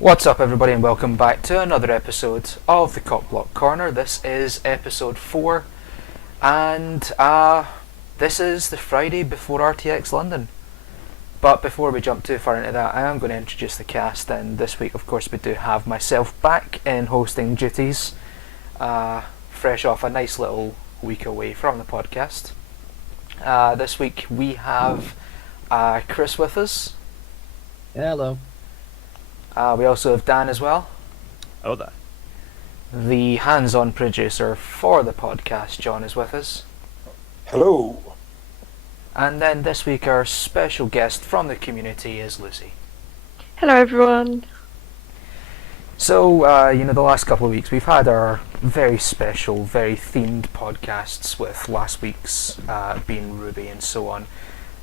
What's up, everybody, and welcome back to another episode of the CockBlock Corner. This is episode 4, and this is the Friday before RTX London. But before we jump too far into that, I am going to introduce the cast, and this week, of course, we do have myself back in hosting duties, fresh off a nice little week away from the podcast. This week we have Chris with us. Yeah, hello. We also have Dan as well. Oh, there. The hands-on producer for the podcast, John, is with us. Hello. And then this week our special guest from the community is Lucy. Hello everyone. So, the last couple of weeks we've had our very special, very themed podcasts, with last week's being Ruby and so on.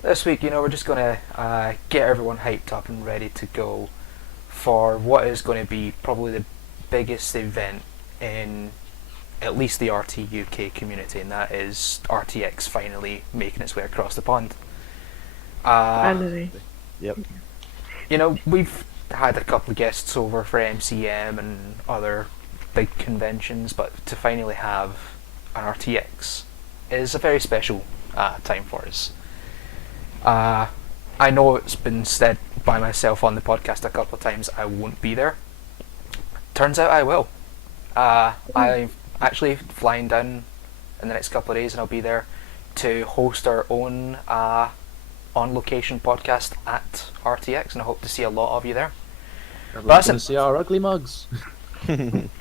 This week, we're just going to get everyone hyped up and ready to go for what is going to be probably the biggest event in at least the RT UK community, and that is RTX finally making its way across the pond. Finally. Yep. We've had a couple of guests over for MCM and other big conventions, but to finally have an RTX is a very special time for us. I know it's been said by myself on the podcast a couple of times I won't be there. Turns out I will. I'm actually flying down in the next couple of days, and I'll be there to host our own on-location podcast at RTX, and I hope to see a lot of you there. Everyone's going to see our ugly mugs.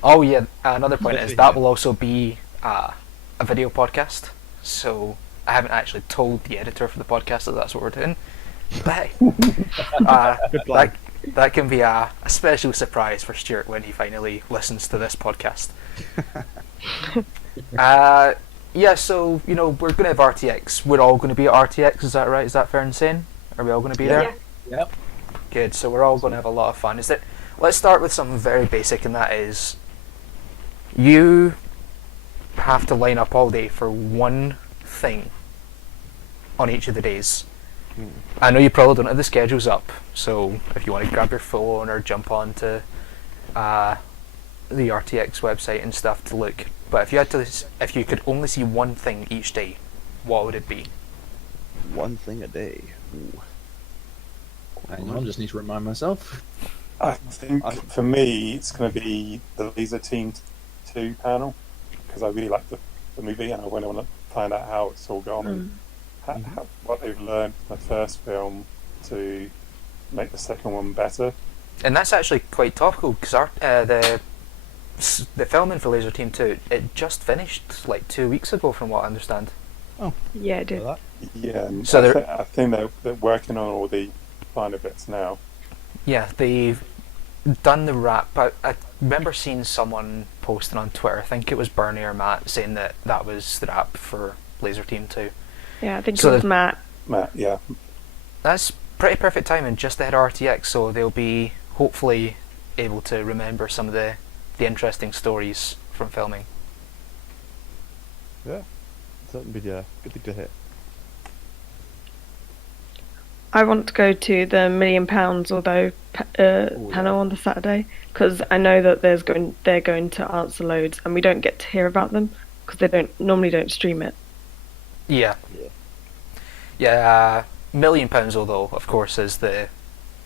Oh yeah, another point is that will also be a video podcast, so I haven't actually told the editor for the podcast that that's what we're doing. But that can be a special surprise for Stuart when he finally listens to this podcast. So we're going to have RTX. We're all going to be at RTX. Is that right? Is that fair in saying? Are we all going to be there? Yep. Good. So we're all going to have a lot of fun. Let's start with something very basic, and that is you have to line up all day for one thing on each of the days. I know you probably don't have the schedules up, so if you want to grab your phone or jump on to the RTX website and stuff to look, but if you could only see one thing each day, what would it be? One thing a day. Ooh. Hang on, just need to remind myself. I think for me it's going to be the Laser Team 2 panel, because I really like the movie and I want to find out how it's all gone and what they've learned from the first film to make the second one better. And that's actually quite topical, because the filming for Laser Team 2, it just finished like 2 weeks ago from what I understand. Oh. Yeah, it did. Yeah, and so I think they're working on all the finer bits now. Yeah, they've done the wrap. I remember seeing someone posting on Twitter, I think it was Bernie or Matt, saying that was the wrap for Laser Team 2. Yeah, I think it was Matt. Matt, yeah. That's pretty perfect timing, just ahead of RTX, so they'll be hopefully able to remember some of the interesting stories from filming. Yeah, certainly be a good thing to hit. I want to go to the £1 Million panel on the Saturday, because I know that they're going to answer loads, and we don't get to hear about them because they normally don't stream it. Yeah. £1 Million, although, of course, is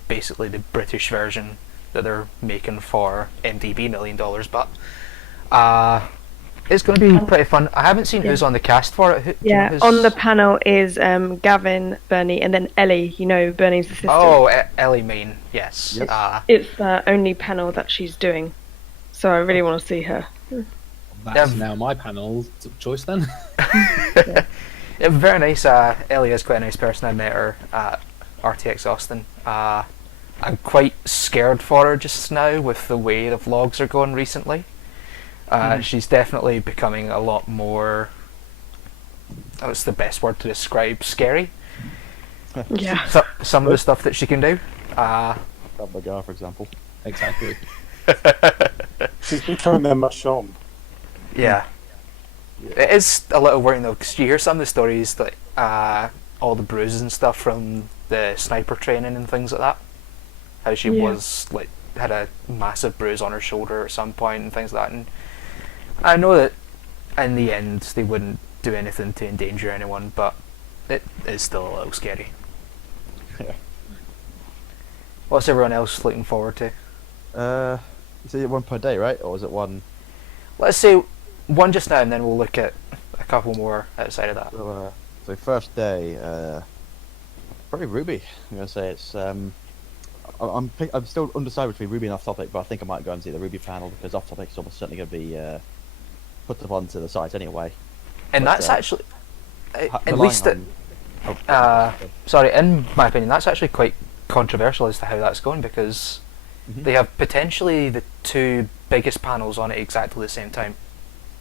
basically the British version that they're making for MDB $1 million, but it's going to be pretty fun. I haven't seen who's on the cast for it. On the panel is Gavin, Bernie, and then Ellie. Bernie's the sister. Oh, Ellie Main, yes. It's the only panel that she's doing, so I really want to see her. That's now my panel choice then. Yeah, very nice. Ellie is quite a nice person. I met her at RTX Austin. I'm quite scared for her just now with the way the vlogs are going recently. She's definitely becoming a lot more, what's the best word to describe, scary. Yeah. Some of the stuff that she can do. Bagar, for example. Exactly. She's becoming their Machon. Yeah. It is a little worrying though, because you hear some of the stories, like all the bruises and stuff from the sniper training and things like that. How she was like had a massive bruise on her shoulder at some point and things like that. And I know that in the end they wouldn't do anything to endanger anyone, but it is still a little scary. Yeah. What's everyone else looking forward to? Is it one per day, right? Or is it one? Let's say one just now, and then we'll look at a couple more outside of that. So first day, probably Ruby. I'm gonna say it's. I'm still undecided between Ruby and Off Topic, but I think I might go and see the Ruby panel because Off Topic is almost certainly going to be put up onto the site anyway. And But, that's actually, at relying least, on- sorry, in my opinion, that's actually quite controversial as to how that's going, because Mhm. they have potentially the two biggest panels on at exactly the same time.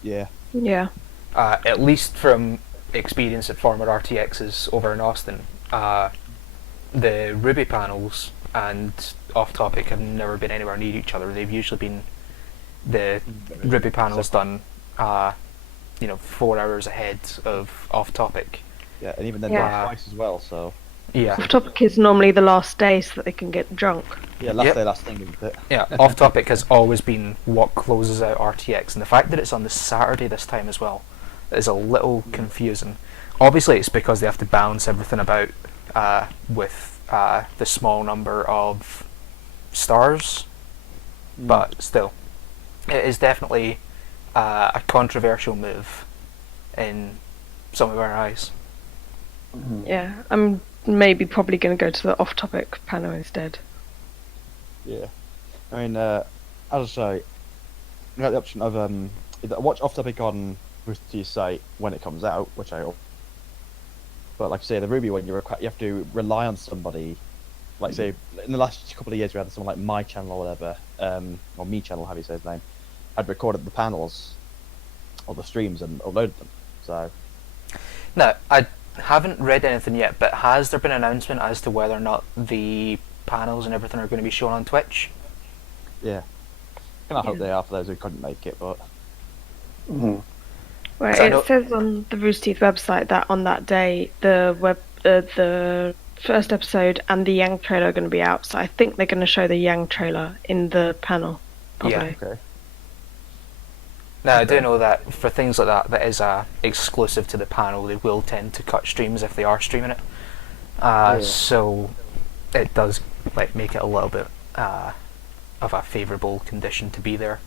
Yeah. Yeah. At least from experience at former RTXs over in Austin, the Ruby panels and Off Topic have never been anywhere near each other. They've usually been the Ruby panels done, 4 hours ahead of Off Topic. Yeah, and even then Yeah. twice as well. So Yeah, Off Topic is normally the last day so that they can get drunk. yeah, last Yep. day, last thing, isn't it? yeah. Off Topic has always been what closes out RTX, and the fact that it's on the Saturday this time as well is a little confusing. Obviously, it's because they have to balance everything about with the small number of stars, but still, it is definitely a controversial move in some of our eyes. Yeah, I'm probably going to go to the Off Topic panel instead. Yeah. I mean, as I say, you got the option of either watch Off Topic on Rooster's site when it comes out, which I. But like I say, the Ruby one, you have to rely on somebody. Like say, in the last couple of years, we had someone like My Channel or whatever, or Me Channel, how do you say his name, had recorded the panels or the streams and uploaded them. So. Now, I haven't read anything yet, but has there been an announcement as to whether or not the panels and everything are going to be shown on Twitch? Yeah. And I hope they are for those who couldn't make it, but. Mhm. Well, So I know- it says on the Rooster Teeth website that on that day the first episode and the Yang trailer are going to be out. So I think they're going to show the Yang trailer in the panel. Probably. Okay. Now, I do know that for things like that is exclusive to the panel. They will tend to cut streams if they are streaming it. So it does make it a little bit of a favourable condition to be there.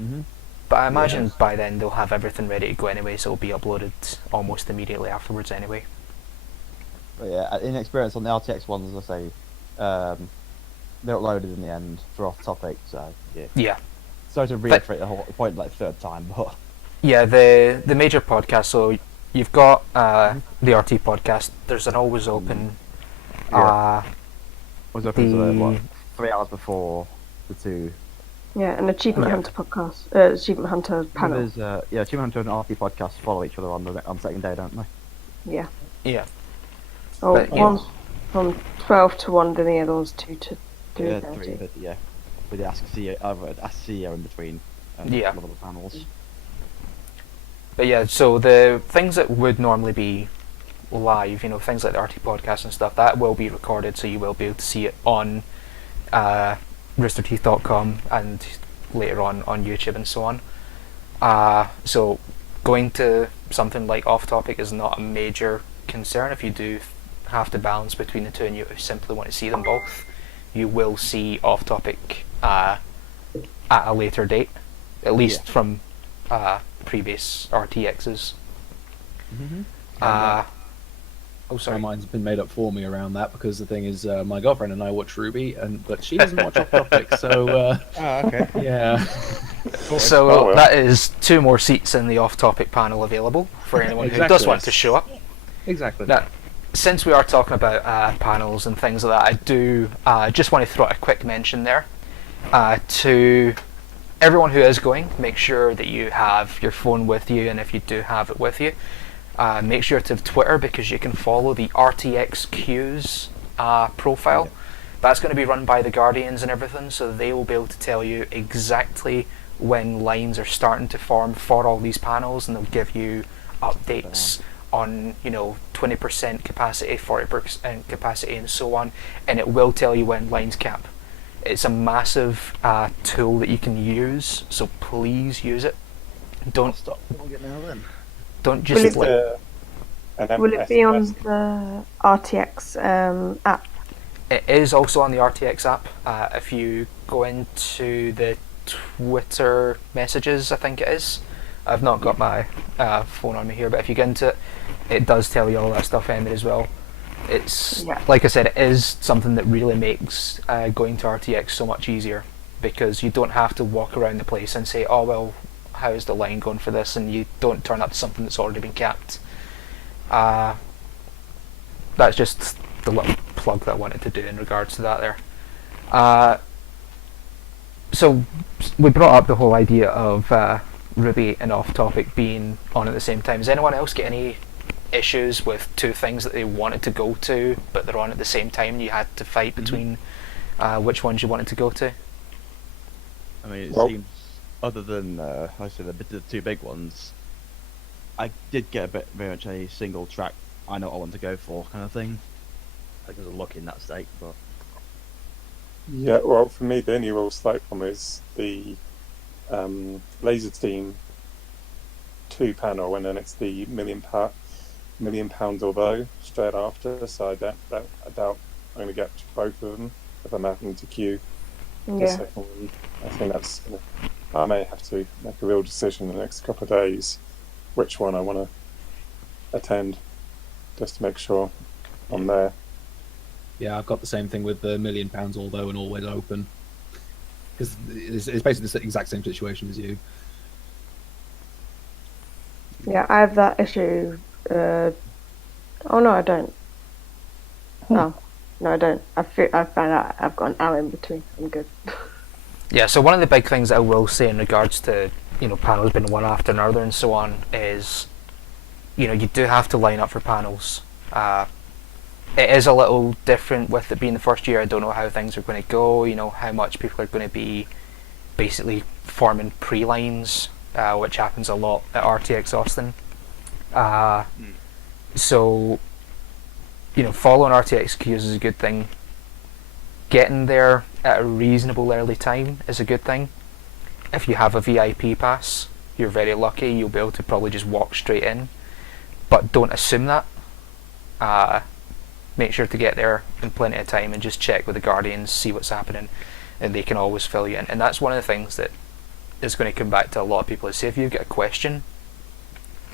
Mm-hmm. But I imagine by then they'll have everything ready to go anyway, so it'll be uploaded almost immediately afterwards anyway. But yeah, in experience on the RTX ones, as I say, they're uploaded in the end for Off Topic. So yeah. Yeah. Sorry to reiterate the whole point like third time, but Yeah, the major podcast. So you've got the RT podcast. There's an always open. was open to what 3 hours before the two. Yeah, an Achievement Hunter podcast, Achievement Hunter panel. There's Achievement Hunter and RT podcast follow each other on the second day, don't they? Yeah. Yeah. Oh, But, yeah. one's from 12 to 1, then the other one's 2 to 3:30. Yeah, 3:30. Yeah, with the Ask CEO in between. Yeah. A lot of the panels. But yeah, so the things that would normally be live, things like the RT podcast and stuff, that will be recorded, so you will be able to see it on roosterteeth.com and later on YouTube and so on. So going to something like Off Topic is not a major concern. If you do have to balance between the two and you simply want to see them both, you will see Off Topic at a later date, at least from previous RTXs. Mm-hmm. Oh, sorry. My mind's been made up for me around that because the thing is, my girlfriend and I watch Ruby, but she doesn't watch Off Topic, so okay. yeah. So Oh, well. that is 2 more seats in the Off Topic panel available for anyone who does Exactly. want to show up. Exactly. Now, since we are talking about panels and things like that, I do just want to throw out a quick mention there to everyone who is going. Make sure that you have your phone with you, and if you do have it with you, make sure to have Twitter, because you can follow the RTX Q's profile. That's going to be run by the Guardians and everything, so they will be able to tell you exactly when lines are starting to form for all these panels, and they'll give you updates on 20% capacity, 40% capacity, and so on, and it will tell you when lines cap. It's a massive tool that you can use, so please use it. Don't Stop doing it now then. don't Will just it- like. Will it be on the RTX app? It is also on the RTX app. If you go into the Twitter messages, I think it is. I've not got my phone on me here, but if you get into it, it does tell you all that stuff in there as well. It's like I said, it is something that really makes going to RTX so much easier, because you don't have to walk around the place and say, oh well, how's the line going for this, and you don't turn up to something that's already been capped. That's just the little plug that I wanted to do in regards to that there. So we brought up the whole idea of Ruby and Off Topic being on at the same time. Does anyone else get any issues with two things that they wanted to go to but they're on at the same time and you had to fight between which ones you wanted to go to? I mean, it Well- seems, other than I said the two big ones, I did get a bit very much a single track. I know what I want to go for kind of thing. I think there's a luck in that state, but Yeah, well, for me, the only real slight problem is the Laser Team 2 panel, and then it's the million pounds or though straight after. So I doubt I'm going to get both of them if I'm having to queue the Yeah. second one. I think I may have to make a real decision in the next couple of days which one I want to attend, just to make sure I'm there. Yeah, I've got the same thing with the £1 million although and always open. Because it's basically the exact same situation as you. Yeah, I have that issue. Oh no, I don't. Oh no, I don't. I found out I've got an hour in between. I'm good. Yeah, so one of the big things I will say in regards to, panels being one after another and so on is, you do have to line up for panels. It is a little different with it being the first year. I don't know how things are going to go, how much people are going to be basically forming pre-lines, which happens a lot at RTX Austin. So, following RTX queues is a good thing. Getting there at a reasonable early time is a good thing. If you have a VIP pass, you're very lucky. You'll be able to probably just walk straight in. But don't assume that. Make sure to get there in plenty of time and just check with the Guardians, see what's happening, and they can always fill you in. And that's one of the things that is going to come back to a lot of people is, say if you've got a question,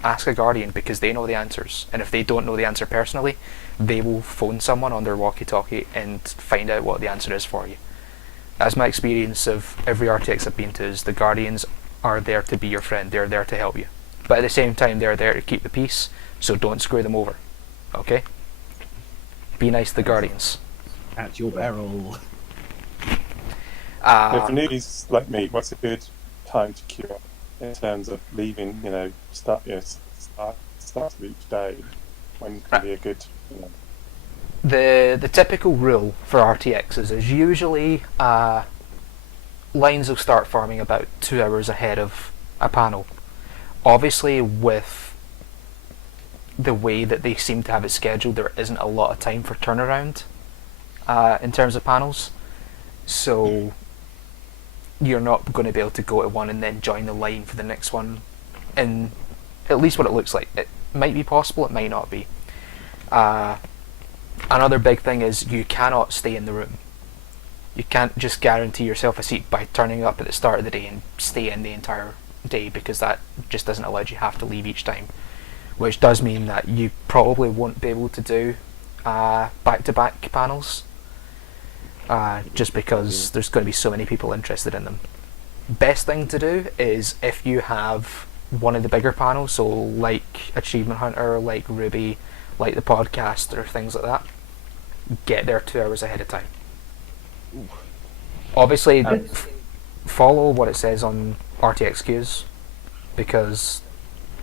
ask a Guardian, because they know the answers. And if they don't know the answer personally, they will phone someone on their walkie-talkie and find out what the answer is for you. That's my experience of every RTX I've been to, is the Guardians are there to be your friend. They're there to help you. But at the same time, they're there to keep the peace, so don't screw them over. Okay? Be nice to the Guardians. At your barrel. For newbies like me, what's a good time to queue up in terms of leaving? Start of each day. When can be a good? The typical rule for RTXs is usually lines will start forming about 2 hours ahead of a panel. Obviously, with the way that they seem to have it scheduled, there isn't a lot of time for turnaround in terms of panels. So you're not going to be able to go to one and then join the line for the next one, in at least what it looks like. It might be possible, it might not be. Another big thing is you cannot stay in the room. You can't just guarantee yourself a seat by turning up at the start of the day and stay in the entire day, because that just doesn't allow you. You have to leave each time, which does mean that you probably won't be able to do back-to-back panels, just because there's going to be so many people interested in them. Best thing to do is, if you have one of the bigger panels, so like Achievement Hunter, like Ruby, like the podcast, or things like that, get there 2 hours ahead of time. Obviously, follow what it says on RTX queues, because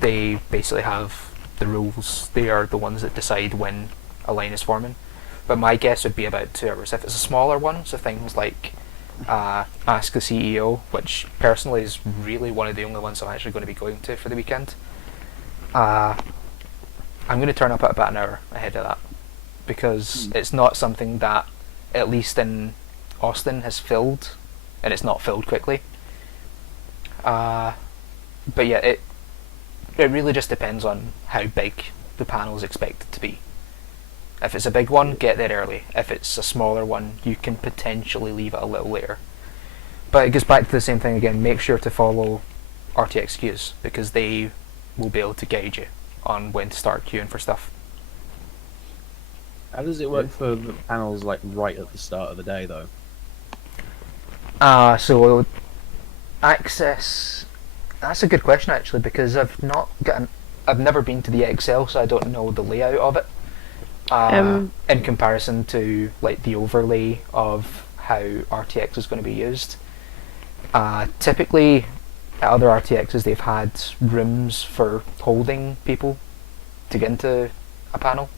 they basically have the rules. They are the ones that decide when a line is forming. But my guess would be about 2 hours. If it's a smaller one, so things like Ask the CEO, which personally is really one of the only ones I'm actually going to be going to for the weekend, I'm going to turn up at about an hour ahead of that, because it's not something that, at least in Austin has filled, and it's not filled quickly. But yeah, it really just depends on how big the panel is expected to be. If it's a big one, get there early. If it's a smaller one, you can potentially leave it a little later. But it goes back to the same thing again. Make sure to follow RTX queues, because they will be able to guide you on when to start queuing for stuff. How does it work for the panels like right at the start of the day though? So access. That's a good question actually, because I've never been to the XL, so I don't know the layout of it. In comparison to like the overlay of how RTX is going to be used. Typically, at other RTXs, they've had rooms for holding people to get into a panel,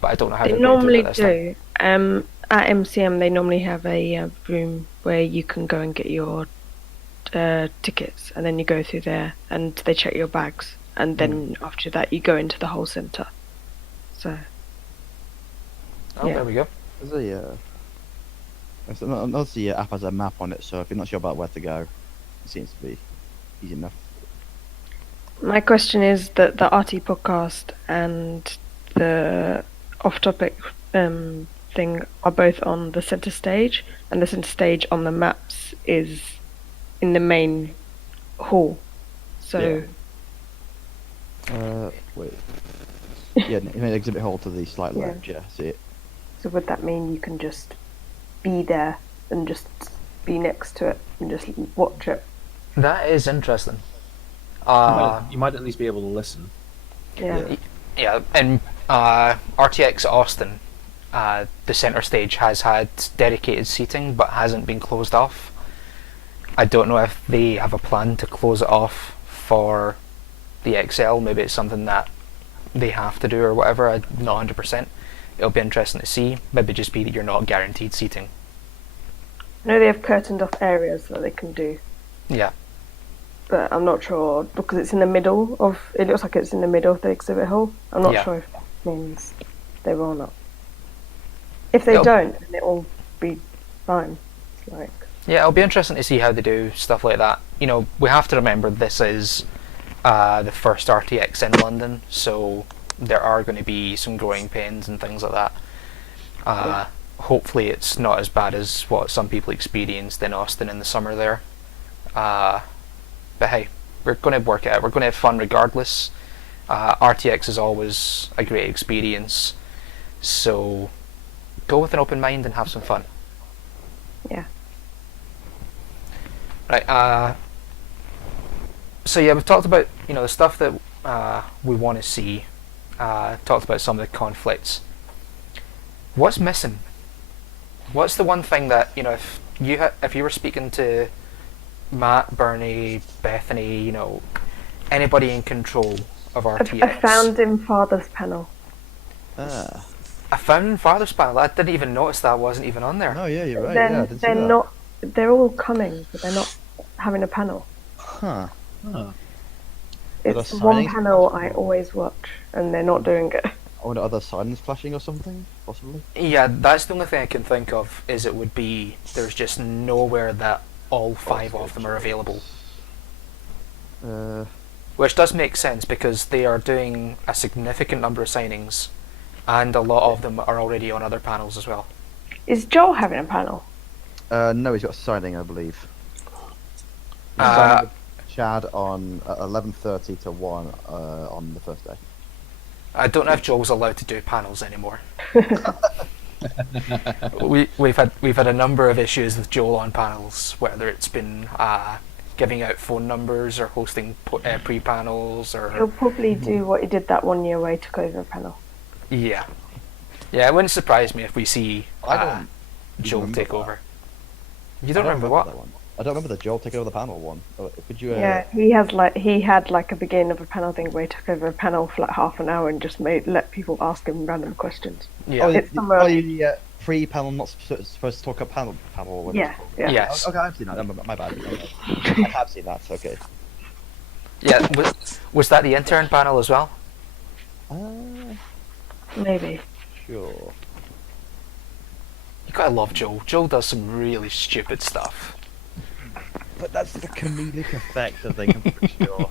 but I don't know how They they're going to do normally it this time. At MCM, they normally have a room where you can go and get your tickets, and then you go through there, and they check your bags, and then after that, you go into the whole centre. So. Oh, yeah. there we go. There's the app has a map on it, so if you're not sure about where to go, it seems to be easy enough. My question is that the RT podcast and the off-topic thing are both on the centre stage, and the centre stage on the maps is in the main hall. So. Wait. Yeah, in the exhibit hall to the slight Yeah. left. Yeah, see it. So would that mean you can just be there and just be next to it and just watch it? That is interesting. You might at least be able to listen. Yeah. Yeah, and RTX Austin, the centre stage has had dedicated seating but hasn't been closed off. I don't know if they have a plan to close it off for the XL. Maybe it's something that they have to do or whatever. I'm not 100%. It'll be interesting to see. Maybe just be that you're not guaranteed seating. I know they have curtained off areas that they can do, Yeah. but I'm not sure because it's in the middle of. It looks like it's in the middle of the exhibit hall. I'm not Yeah. sure if that means they will not. If they It'll- don't, then it'll be fine. Like. Yeah, it'll be interesting to see how they do stuff like that. You know, we have to remember this is the first RTX in London, so there are going to be some growing pains and things like that. Hopefully it's not as bad as what some people experienced in Austin in the summer there. But hey, we're going to work it out. We're going to have fun regardless. RTX is always a great experience, so go with an open mind and have some fun. Yeah. Right, so yeah, we've talked about, you know, the stuff that we want to see. Talked about some of the conflicts. What's missing? What's the one thing that, you know, if you were speaking to Matt, Bernie, Bethany, you know, anybody in control of RTX? I found in Father's panel. I found in Father's panel. I didn't even notice that wasn't even on there. Oh yeah, you're right. Then yeah, I did see they're that. not. They're all coming, but they're not having a panel. Huh. Oh. It's Are the one there signings? panel I always watch, and they're not doing it. I wonder, are there signs flashing or something? Possibly. Yeah, that's the only thing I can think of, is it would be there's just nowhere that all 5 of them are available. Which does make sense because they are doing a significant number of signings, and a lot of them are already on other panels as well. Is Joel having a panel? No, he's got a signing, I believe. He's Uh, signing with Chad on 11:30 to 1 on the first day. I don't know if Joel's allowed to do panels anymore. We've had a number of issues with Joel on panels, whether it's been giving out phone numbers or hosting pre-panels He'll or probably do what he did that one year where he took over a panel. yeah. It wouldn't surprise me if we see I don't Joel remember take that. over. You don't remember what? that one. I don't remember the Joel taking over the panel one. Could you? Yeah, he had like a beginning of a panel thing where he took over a panel for like half an hour and just let people ask him random questions. Yeah. Oh, It's somewhere- the pre-panel not supposed to talk about panel. Or whatever Yeah, it's called. yeah. Yes. Okay, I've seen that. My bad. I have seen that. Okay. Yeah. Was that the intern panel as well? Maybe. Sure. You gotta love Joel. Joel does some really stupid stuff. But that's the comedic effect, I think. I'm pretty sure.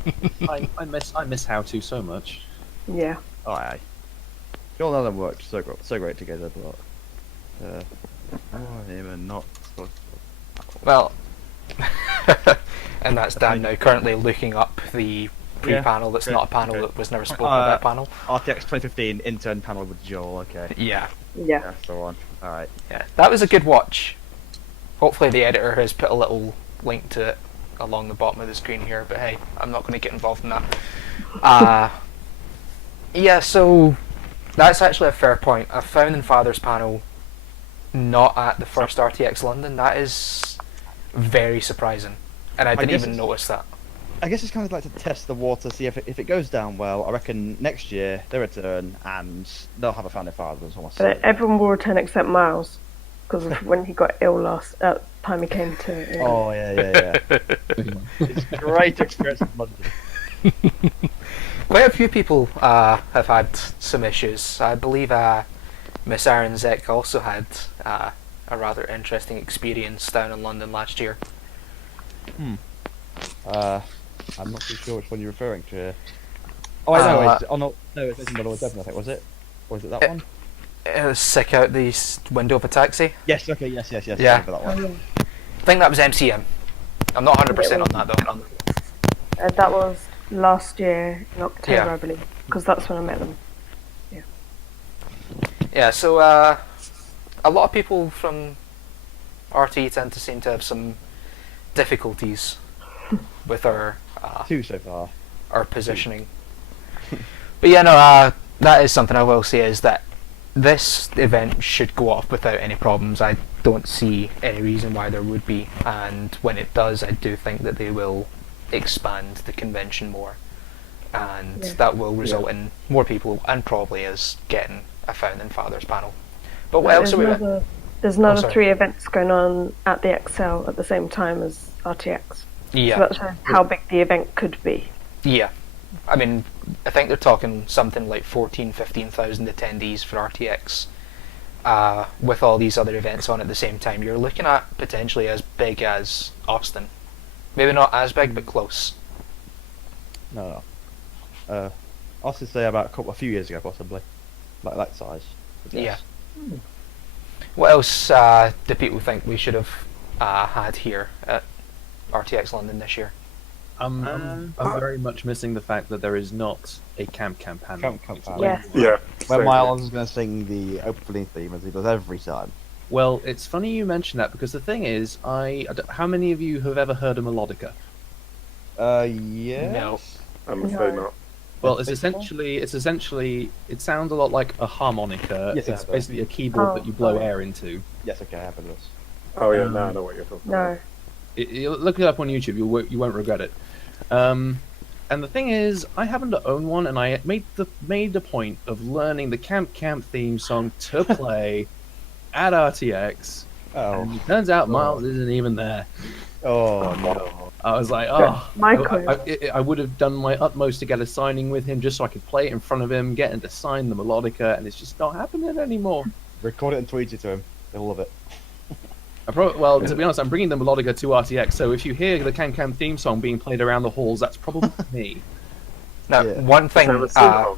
I miss How To so much. Yeah. Oh, aye. Joel and Adam worked so great together, but him and not. Well, and that's Dan now currently looking up the pre-panel that's not a panel that was never spoken about panel. RTX 2015 intern panel with Joel. Okay. Yeah. Yeah. That's the one. All right. Yeah, that was a good watch. Hopefully the editor has put a little link to it along the bottom of the screen here, but hey, I'm not going to get involved in that. Yeah, so that's actually a fair point. A Founding Fathers panel not at the first RTX London, that is very surprising. And I didn't even notice that. I guess it's kind of like to test the water, see if it goes down well. I reckon next year they return and they'll have a Founding Fathers almost. But everyone will return except Miles, because of when he got ill last time he came to England. Oh yeah. It's a great experience in London. Quite a few people have had some issues. I believe Miss Aaron Zek also had a rather interesting experience down in London last year. I'm not too sure which one you're referring to. Oh, I know. It's in Melhuish, I think. Was it? Or was it that one? It was sick out the window of a taxi. Yes. Okay. Yes. Yeah. I remember that one. I think that was MCM. I'm not 100% on that though. That was last year in October, Yeah. I believe, because that's when I met them. Yeah, so a lot of people from RT tend to seem to have some difficulties with our Two so far. our positioning. But yeah, no, that is something I will say, is that this event should go off without any problems. I don't see any reason why there would be, and when it does, I do think that they will expand the convention more, and that will result in more people, and probably as getting a Founding Fathers panel. But what else are we? There's another 3 events going on at the XL at the same time as RTX. Yeah. So that shows how big the event could be. Yeah. I mean, I think they're talking something like 15,000 attendees for RTX. With all these other events on at the same time, you're looking at potentially as big as Austin. Maybe not as big, but close. No. I was to say about a few years ago, possibly, like that size. Yeah. What else do people think we should have had here at RTX London this year? I'm very much missing the fact that there is not a camp panel. Camp panel. Yeah. Yeah. When same Miles is going to sing the opening theme as he does every time. Well, it's funny you mention that, because the thing is, how many of you have ever heard a melodica? Yeah. No. I'm afraid not. Well, it sounds a lot like a harmonica. Yes, It's it basically a keyboard that you blow air into. Yes, okay, I have this. Oh yeah, now I know what you're talking about. No. Look it up on YouTube. You won't regret it. And the thing is, I happen to own one, and I made the point of learning the Camp theme song to play at RTX. Oh. And it turns out Miles isn't even there. Oh no. I was like, Michael. I would have done my utmost to get a signing with him just so I could play it in front of him, get him to sign the melodica, and it's just not happening anymore. Record it and tweet it to him. He'll love it. Well, to be honest, I'm bringing the melodica to RTX, so if you hear the Cam theme song being played around the halls, that's probably me. Now, Yeah. one thing, Never seen it.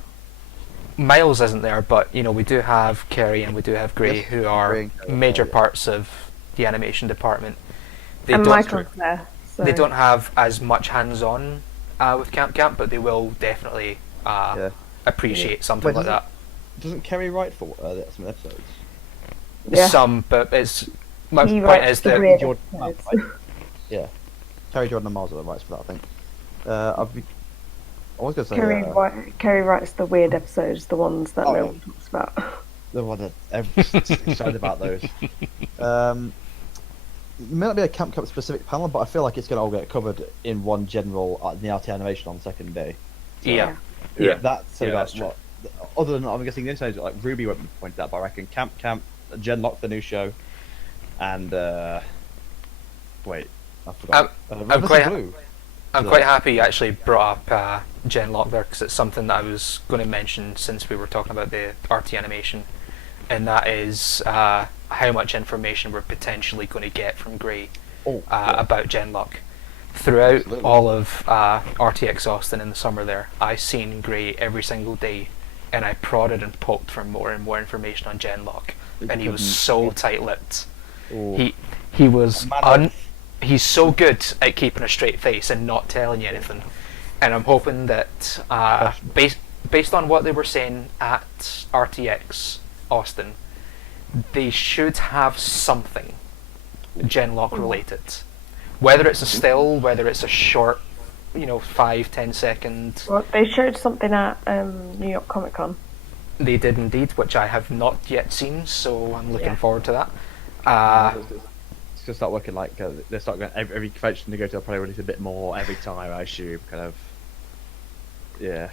Miles isn't there, but we do have Kerry and we do have Gray, Yes, who are Gray and Kerry, major yeah. parts of the animation department. They And don't Michael's there. So. they don't have as much hands-on with Camp, but they will definitely appreciate something Wait, like that. Doesn't Kerry write for some episodes? Yeah. Some, but my He point writes is the that weird Jordan, episodes. right? Yeah. Kerry Jordan and Miles are the writes for that, I think. I was going to say... Kerry writes the weird episodes, the ones that Oh, no yeah. one talks about. The one that everyone's excited about those. It may not be a Camp specific panel, but I feel like it's going to all get covered in one general in the RT animation on the second day. yeah. Yeah. That's true. what. Other than I'm guessing the inside, like Ruby won't point that, but I reckon Camp, Genlock, the new show, and wait, I forgot. I'm quite Blue. I'm quite happy you actually brought up Genlock there, because it's something that I was going to mention since we were talking about the RT animation, and that is how much information we're potentially going to get from Gray Oh, yeah. about Genlock. Throughout Absolutely. all of RTX Austin in the summer there, I seen Gray every single day, and I prodded and poked for more and more information on Genlock, and he was so tight-lipped. Oh. He was Man, he's so good at keeping a straight face and not telling you anything, and I'm hoping that based on what they were saying at RTX Austin, they should have something Genlock related. Whether it's a still, whether it's a short, 5-10 second. Well, they showed something at New York Comic Con. They did indeed, which I have not yet seen, so I'm looking Yeah. forward to that. It's gonna start working like they start going every convention they go to. They'll probably release a bit more every time, I assume. Kind of. Yeah.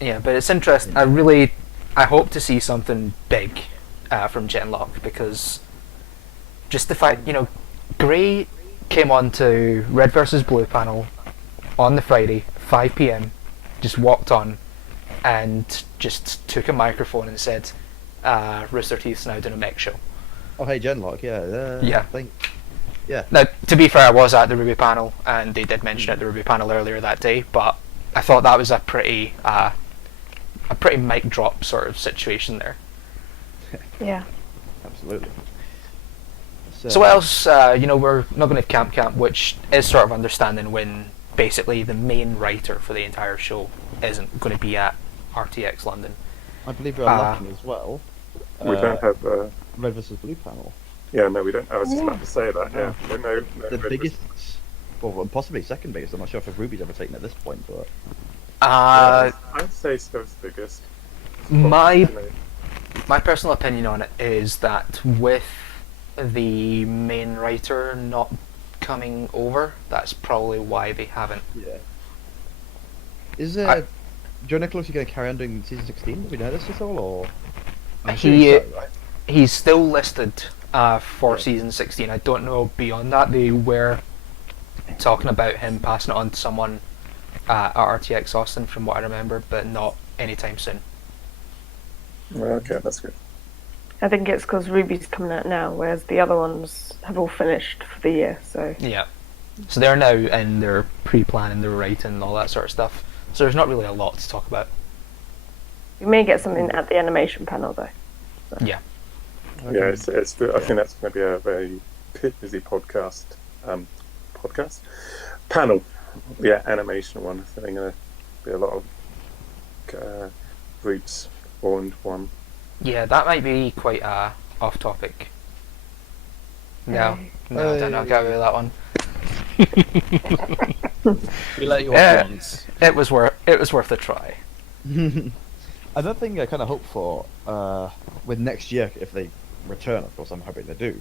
Yeah, but it's interesting. I hope to see something big from Genlock, because just the fact, Gray came on to Red versus Blue panel on the Friday, 5 p.m. Just walked on and just took a microphone and said, Rooster Teeth's now doing a mech show. Oh, hey, Genlock. Yeah. Yeah. I think. Yeah. Now, to be fair, I was at the Ruby panel, and they did mention at the Ruby panel earlier that day, but I thought that was a pretty mic drop sort of situation there. Yeah. Absolutely. So what else? We're not going to have Camp, which is sort of understanding when basically the main writer for the entire show isn't going to be at RTX London. I believe we're unlocking as well. We don't have. Red versus Blue panel. Yeah, no, we don't. I was just about to say that. Yeah, no. The Red biggest, well, possibly second biggest. I'm not sure if Ruby's ever taken at this point, but Uh, I'd say Stove's biggest. my personal opinion on it is that with the main writer not coming over, that's probably why they haven't. yeah. Is Joe Nicholas going to carry on doing season 16? Do we know this at all, or? I'm assuming He so, right? he's still listed for season 16. I don't know beyond that. They were talking about him passing it on to someone at RTX Austin, from what I remember, but not anytime soon. Well, okay, that's good. I think it's because Ruby's coming out now, whereas the other ones have all finished for the year. So Yeah. So they're now in their pre-planning, their writing, and all that sort of stuff. So there's not really a lot to talk about. we may get something at the animation panel, though. Yeah. Yeah, I think that's going to be a very busy podcast panel. Yeah, animation one. I think there's going to be a lot of Roots Bond one. Yeah, that might be quite off topic. No, I don't know. Get away with that one. We let you Yeah. off once. It was worth a try. Another thing I kind of hope for with next year, if they return, of course, I'm hoping they do.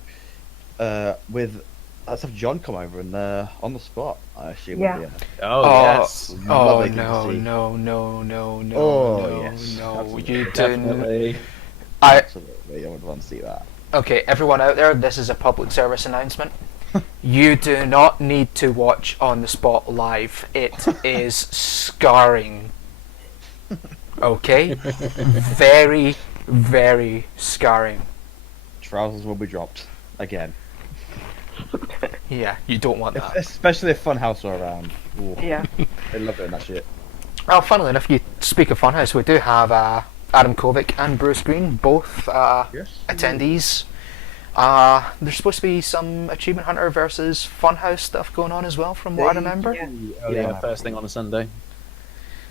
With let's have John come over and on the spot. I assume. Yeah. Would be Oh, yes. Oh Lovely thing to no, see. no, Oh, no, yes, no! absolutely. You didn't. Definitely. Absolutely, I would want to see that. Okay, everyone out there, this is a public service announcement. You do not need to watch On the Spot live. It is scarring. Okay? Very, very scarring. Trousers will be dropped again, Yeah, you don't want that. especially if Funhouse are around. Ooh, Yeah. they love doing that shit. Well, funnily enough, you speak of Funhouse, we do have Adam Kovic and Bruce Green, both Yes. attendees. There's supposed to be some Achievement Hunter versus Funhouse stuff going on as well, from what I remember. Yeah. Oh, yeah, first thing on a Sunday.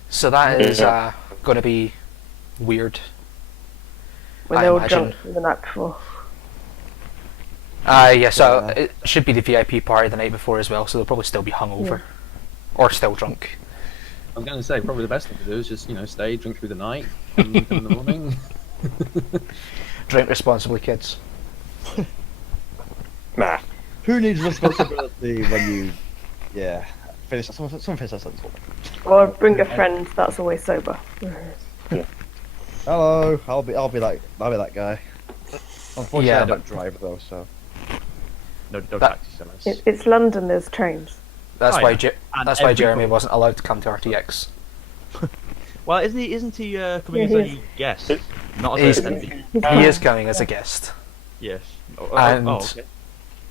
So that is Yeah. going to be weird. When I they're all imagine. drunk the night before. Yeah, so Yeah. it should be the VIP party the night before as well, so they'll probably still be hungover. Or still drunk. I'm going to say probably the best thing to do is just stay, drink through the night, come in the morning. Drink responsibly, kids. Nah. Who needs responsibility when you, finish? Someone finish that sentence for me. Or bring a friend that's always sober. Hello, I'll be that guy. Unfortunately, Yeah, I don't drive though, so no That- taxi sellers. It's London, there's trains. That's Oh, why yeah. And that's why Jeremy everybody- wasn't allowed to come to RTX. Well, isn't he coming Yeah, as he a is. guest? It- Not He's- as an attendee. He is coming as a guest. Yes. And okay.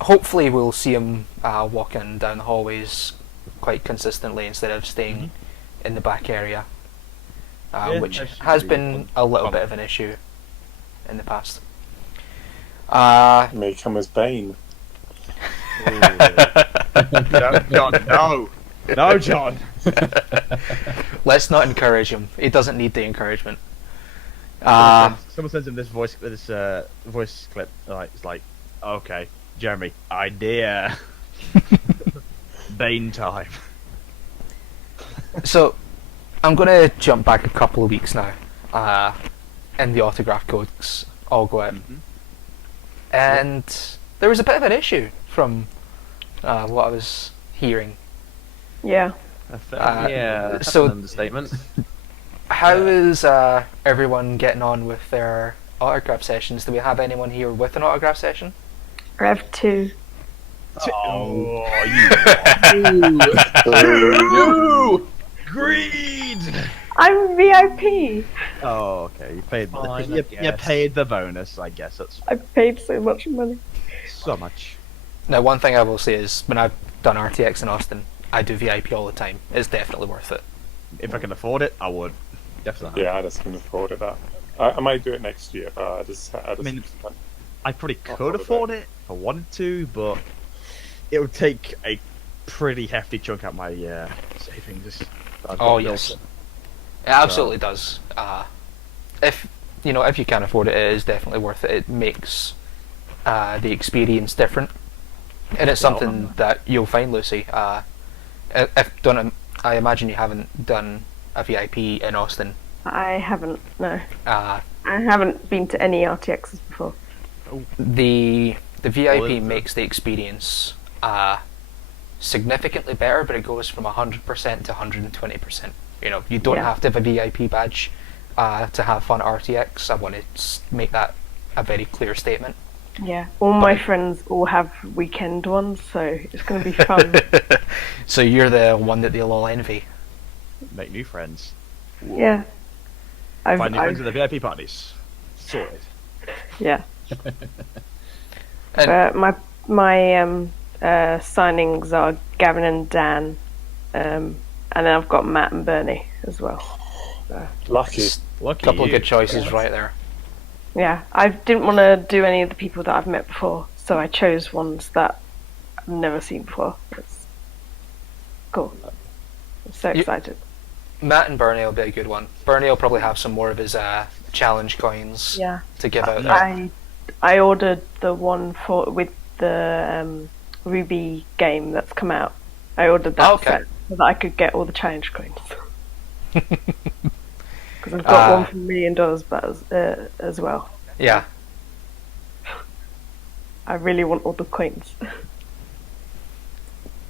hopefully we'll see him walking down the hallways quite consistently instead of staying in the back area, Yeah, which that should has be been fun. a little Fun. bit of an issue in the past. May come as Bane. John, no! No, John! Let's not encourage him. He doesn't need the encouragement. Someone sends him this voice clip. It's like, okay, Jeremy, idea. Bane time. So, I'm going to jump back a couple of weeks now, and the autograph codes all go out. And there was a bit of an issue from what I was hearing. Yeah. Yeah, that's so- an understatement. How is everyone getting on with their autograph sessions? Do we have anyone here with an autograph session? I have 2. Oh, You! greed! I'm VIP. Oh, okay. You paid. Fine, I you guess. paid the bonus. I guess that's I paid so much money. so much. Now, one thing I will say is when I've done RTX in Austin, I do VIP all the time. It's definitely worth it. If I can afford it, I would. Definitely. Yeah, I just can afford it. I might do it next year, but I just mean, I probably Not could all of afford it if I wanted to, but it would take a pretty hefty chunk out my savings. Oh yes, it absolutely does. If you can afford it, it is definitely worth it. It makes the experience different, and it's something that you'll find, Lucy. I imagine you haven't done a VIP in Austin. I haven't, no. Uh, I haven't been to any RTXs before. the VIP Well, makes the experience significantly better, but it goes from 100% to 120%. You don't Yeah. have to have a VIP badge to have fun at RTX. I want to make that a very clear statement. Yeah. All my friends all have weekend ones, so it's going to be fun. So you're the one that they'll all envy. Make new friends. Yeah. Find new friends at the VIP parties. Sorted. Yeah. And My signings are Gavin and Dan, and then I've got Matt and Bernie as well. lucky. Lucky couple of you. good choices right there. Yeah, I didn't want to do any of the people that I've met before, so I chose ones that I've never seen before. It's cool. I'm so You- excited. Matt and Bernie will be a good one. Bernie will probably have some more of his challenge coins Yeah. to give out there. I ordered the one with the Ruby game that's come out. I ordered that Okay. set so that I could get all the challenge coins. Because I've got one from $1 Million but as well. Yeah. I really want all the coins.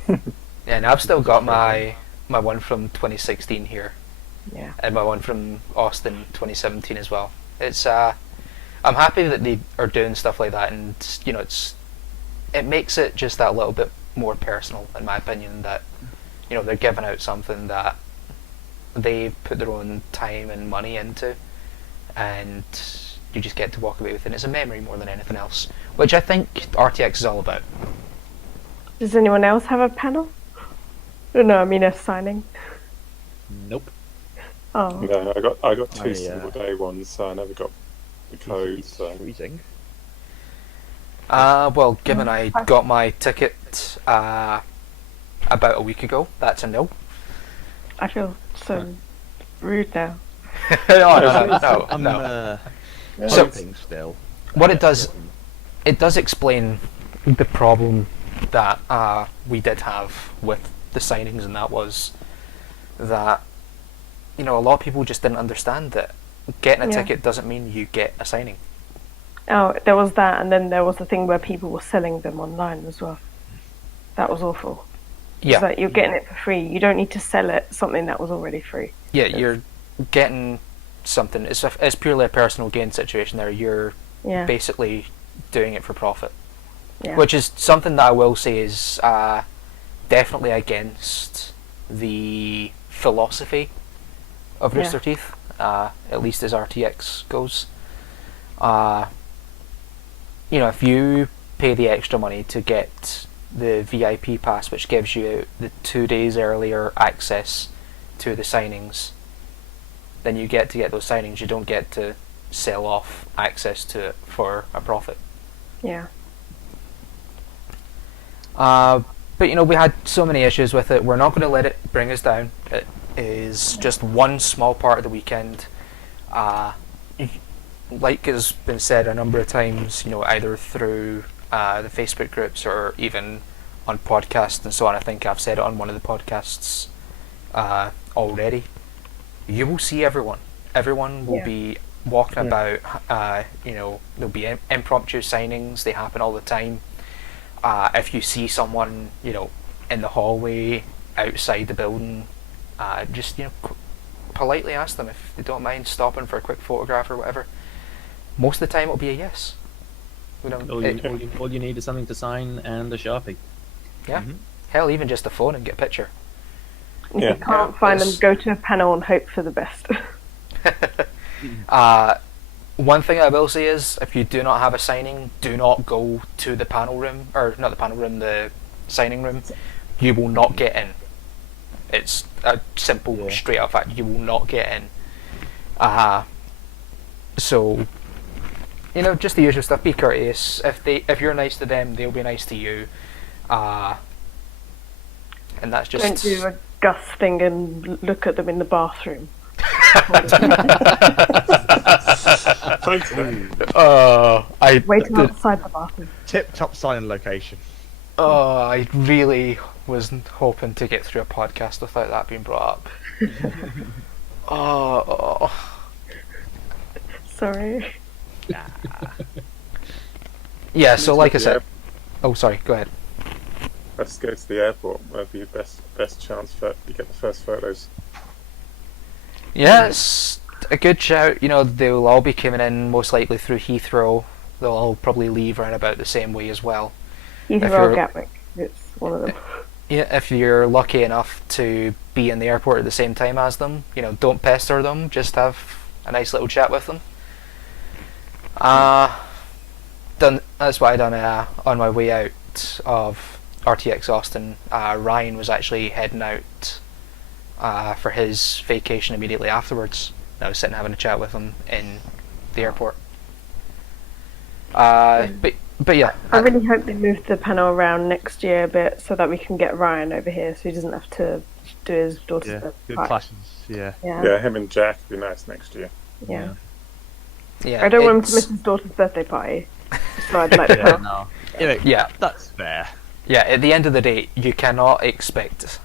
Yeah, and I've still got my one from 2016 here, Yeah. and my one from Austin 2017 as well. It's I'm happy that they are doing stuff like that, and it makes it just that little bit more personal, in my opinion. That they're giving out something that they put their own time and money into, and you just get to walk away with it. It's a memory more than anything else, which I think RTX is all about. Does anyone else have a panel? No, I mean a signing. Nope. Oh. No, I got two I, single day ones, so I never got the code. So Freezing. Well, given I got my ticket about a week ago, that's a no. I feel so rude now. no. I'm So- hoping still. What it does explain the problem that we did have with the signings, and that was that a lot of people just didn't understand that getting a Yeah. ticket doesn't mean you get a signing. Oh, there was that, and then there was the thing where people were selling them online as well. That was awful. Yeah, It's like you're getting it for free. You don't need to sell it something that was already free. yeah, you're getting something. It's purely a personal gain situation there. You're Yeah. basically doing it for profit. Yeah. Which is something that I will say is definitely against the philosophy of Yeah. Rooster Teeth, at least as RTX goes. if you pay the extra money to get the VIP pass, which gives you the 2 days earlier access to the signings, then you get to get those signings. You don't get to sell off access to it for a profit. Yeah. But we had so many issues with it. We're not going to let it bring us down. It is just one small part of the weekend. Like has been said a number of times, either through the Facebook groups or even on podcasts and so on. I think I've said it on one of the podcasts already. You will see everyone. Everyone will be walking about. There'll be impromptu signings. They happen all the time. If you see someone, in the hallway outside the building, just politely ask them if they don't mind stopping for a quick photograph or whatever. Most of the time, it'll be a yes. All you need is something to sign and a Sharpie. Yeah. Hell, even just a phone and get a picture. If you can't find them, go to a panel and hope for the best. One thing I will say is, if you do not have a signing, do not go to the panel room, or not the panel room, the signing room. You will not get in. It's a simple, straight up fact. You will not get in. So, just the usual stuff. Be courteous. If you're nice to them, they'll be nice to you. And that's just. Don't do a Gus thing and look at them in the bathroom. Wait outside the bathroom. Tip-top signing location. Oh, I really was hoping to get through a podcast without that being brought up. Oh. Sorry. Yeah, so like I said... Oh, sorry, go ahead. Let's go to the airport. That'd be your best chance for you get the first photos. Yeah, it's a good shout. They'll all be coming in most likely through Heathrow. They'll all probably leave around about the same way as well. Heathrow or Gatwick. It's one of them. Yeah, if you're lucky enough to be in the airport at the same time as them, don't pester them. Just have a nice little chat with them. That's what I done on my way out of RTX Austin. Ryan was actually heading out for his vacation immediately afterwards. I was sitting having a chat with him in the airport. But yeah. I really hope they move the panel around next year a bit so that we can get Ryan over here so he doesn't have to do his daughter's birthday. Good clashes, yeah. Yeah, him and Jack would be nice next year. Yeah. Yeah, I don't want him to miss his daughter's birthday party. So I'd like to no. Yeah. That's fair. Yeah, at the end of the day, you cannot expect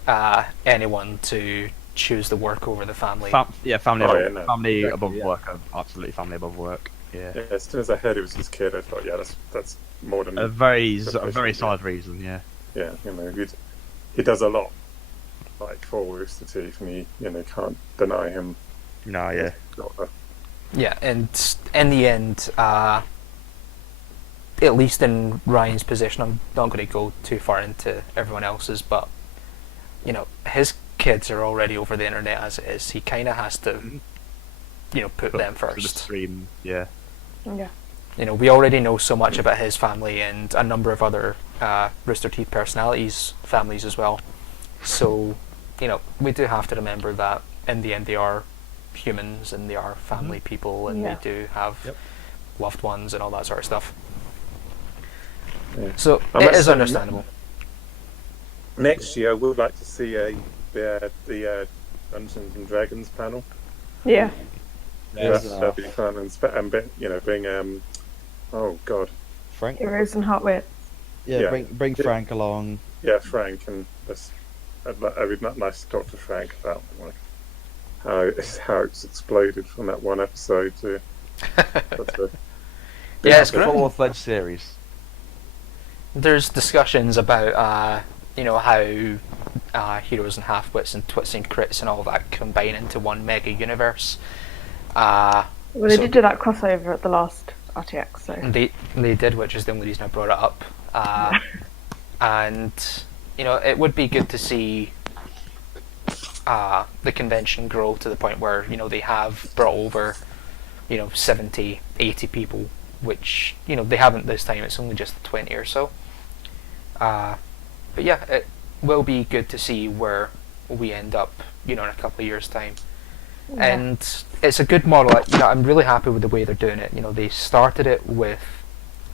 anyone to choose the work over the family. Family above work. Absolutely, family above work. Yeah. As soon as I heard it was his kid, I thought, that's more than a very solid reason. Yeah. Yeah, he does a lot, like for Rooster Teeth, and you can't deny him. No, yeah. Yeah, and in the end, at least in Ryan's position, I'm not going to go too far into everyone else's, but his kids are already over the internet as it is. He kind of has to, put them first. To the stream, yeah. Yeah. We already know so much about his family and a number of other Rooster Teeth personalities' families as well. So, we do have to remember that in the end they are humans and they are family people and they do have loved ones and all that sort of stuff. Yeah. So it is understandable. Next year, we would like to see the Dungeons and Dragons panel. Yeah. That'd be fun and bring oh god, Frank. Heroes and Heartwit. Yeah, bring Frank along. Yeah, Frank, and it'd be nice to talk to Frank about how it's exploded from that one episode to. Yeah, it's great. Full-fledged series. There's discussions about how heroes and half-wits and twits and crits and all that combine into one mega universe. Well, they did do that crossover at the last RTX, so they did, which is the only reason I brought it up. And it would be good to see the convention grow to the point where they have brought over 70, 80 people which they haven't this time. It's only just 20 or so. But yeah, it will be good to see where we end up, in a couple of years' time. Yeah. And it's a good model. I'm really happy with the way they're doing it. They started it with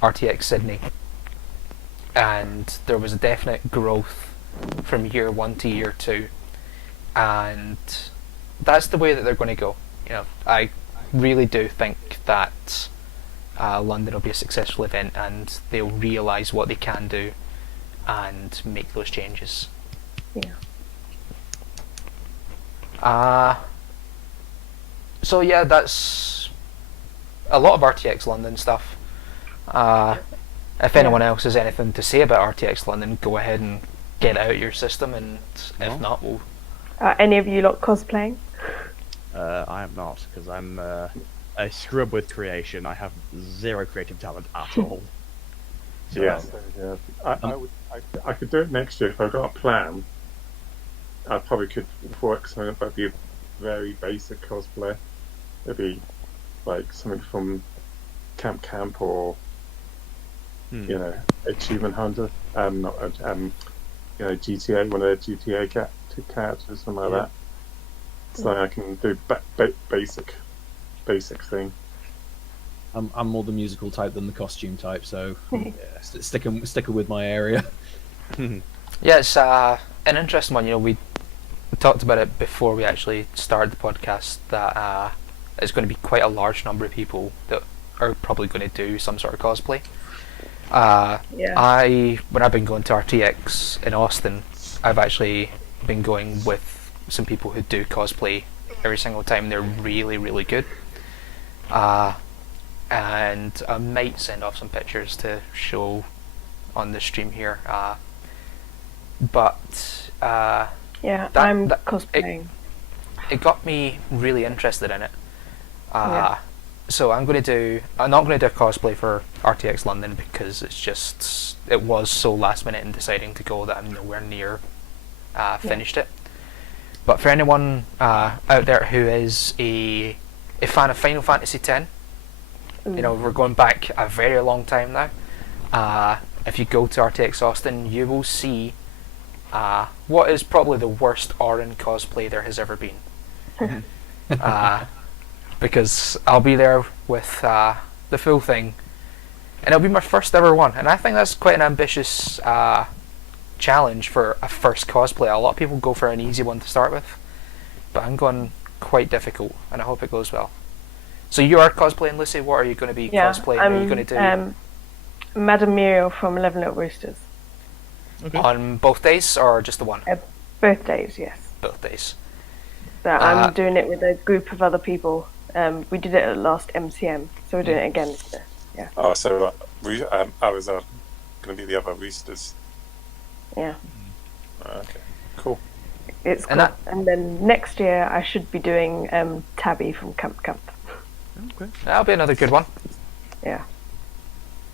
RTX Sydney, and there was a definite growth from year 1 to year 2, and that's the way that they're going to go. I really do think that London will be a successful event, and they'll realise what they can do and make those changes. Yeah. So yeah, that's a lot of RTX London stuff. If anyone else has anything to say about RTX London, go ahead and get it out of your system, and if not, we'll... Any of you lot cosplaying? I am not, because I'm a scrub with creation. I have zero creative talent at all. So, Yes, I could do it next year if I got a plan. I probably could work something up, but it'd be a very basic cosplay. It'd be like something from Camp or Achievement Hunter. GTA, one of their GTA characters, something like that. So I can do basic thing. I'm more the musical type than the costume type, so sticking with my area. Yeah, it's an interesting one. We talked about it before we actually started the podcast, that it's going to be quite a large number of people that are probably going to do some sort of cosplay. When I've been going to RTX in Austin, I've actually been going with some people who do cosplay every single time. They're really, really good. And I might send off some pictures to show on the stream here. I'm cosplaying. It got me really interested in it. So I'm not going to do a cosplay for RTX London, because it was so last minute in deciding to go that I'm nowhere near finished it. But for anyone out there who is a fan of Final Fantasy X, we're going back a very long time now. If you go to RTX Austin, you will see what is probably the worst Orin cosplay there has ever been. Because I'll be there with the full thing, and it'll be my first ever one, and I think that's quite an ambitious challenge for a first cosplay. A lot of people go for an easy one to start with, but I'm going quite difficult, and I hope it goes well. So you are cosplaying, Lucy. What are you going to be cosplaying? Are you going to do Madame Muriel from 11 Little Roosters. Okay. On both days, or just the one? Both days, yes. Both days. So I'm doing it with a group of other people. We did it at last MCM, so we're doing it again. So, yeah. Oh, so I was going to be the other Roosters. Yeah. Okay, cool. It's cool. And then next year I should be doing Tabby from Camp. Okay. That'll be another good one. Yeah.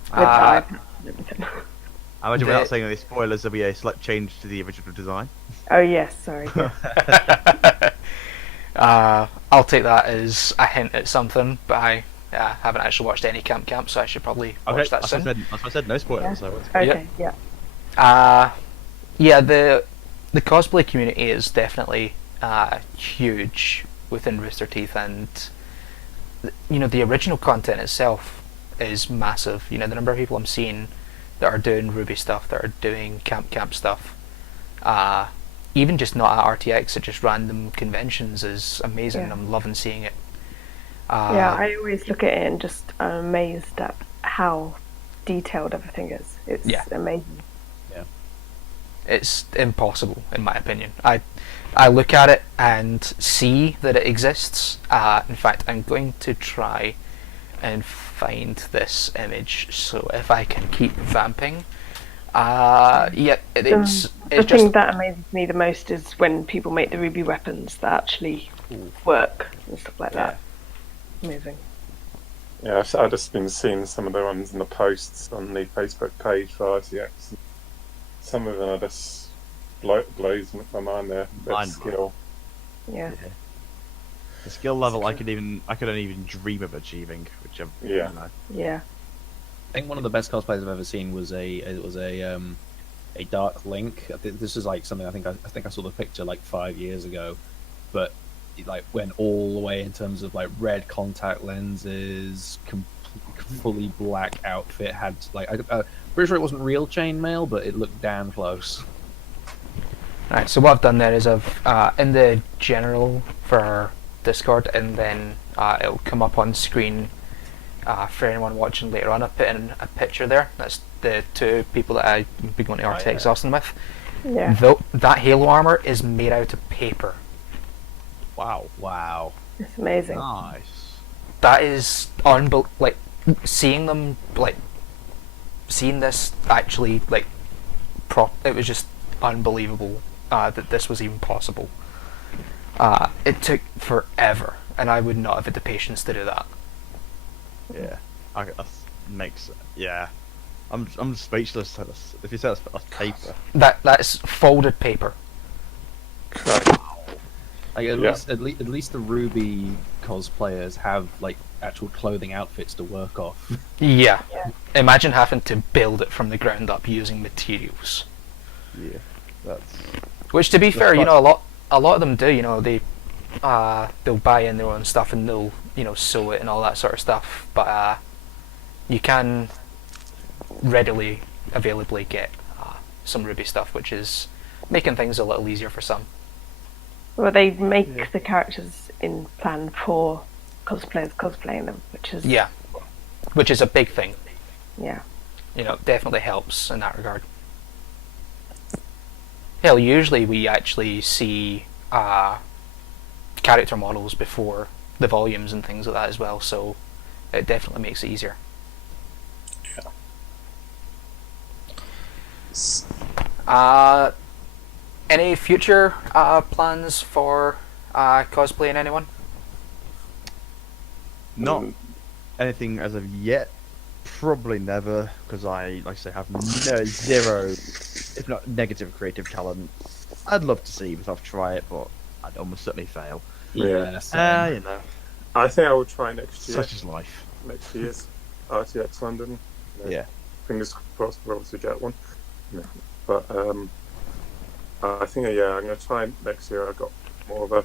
With the iPad and everything. I imagine without saying any spoilers, there'll be a slight change to the original design. Oh yes, sorry. I'll take that as a hint at something, but I haven't actually watched any Camp, so I should probably watch that soon. That's what I said, no spoilers. Yeah. So Okay, yeah. The cosplay community is definitely huge within Rooster Teeth, and the original content itself is massive. The number of people I'm seeing that are doing Ruby stuff, that are doing Camp stuff, even just not at RTX, at just random conventions, is amazing. Yeah. I'm loving seeing it. I always look at it and just am amazed at how detailed everything is. It's amazing. Yeah. It's impossible, in my opinion. I look at it and see that it exists. In fact, I'm going to try and find this image, so if I can keep vamping. The thing that amazes me the most is when people make the Ruby weapons that actually work and stuff like that. Amazing. Yeah, I've just been seeing some of the ones in the posts on the Facebook page for RTX. Some of them are just blows my mind. Their skill. Yeah. The skill level I could only even dream of achieving, which I'm Yeah. think one of the best cosplays I've ever seen was a Dark Link. This is like something I think I saw the picture like 5 years ago, but it like went all the way in terms of like red contact lenses, fully black outfit. Had like I'm pretty sure it wasn't real chainmail, but it looked damn close. Right, so what I've done there is I've in the general for our Discord, and then it'll come up on screen for anyone watching later on. I've put in a picture there. That's the two people that I've been going to RTX London with. Yeah. Though that Halo armor is made out of paper. Wow. It's amazing. Nice. That is like seeing them like seeing this actually like it was just unbelievable that this was even possible. It took forever, and I would not have had the patience to do that. Yeah, that makes yeah. I'm speechless. If you say that's paper, That's folded paper. Like at least the Ruby cosplayers have like actual clothing outfits to work off. Yeah. Imagine having to build it from the ground up using materials. yeah, that's Which, to be fair, quite- a lot of them do. They'll buy in their own stuff and they'll sew it and all that sort of stuff. But you can readily, availably get some Ruby stuff, which is making things a little easier for some. Well, they make the characters in plan for cosplayers cosplaying them, which is Which is a big thing. yeah. Definitely helps in that regard. Hell, usually we actually see character models before the volumes and things like that as well, so it definitely makes it easier. Any future plans for cosplaying anyone? not anything as of yet. Probably never, because I have zero, if not negative, creative talent. I'd love to see myself try it, but I'd almost certainly fail. Yeah. I I think I will try next year. such is life. Next year's RTX London. Yeah. Fingers crossed we'll obviously get one. Yeah. But I think I'm going to try next year. I've got more of a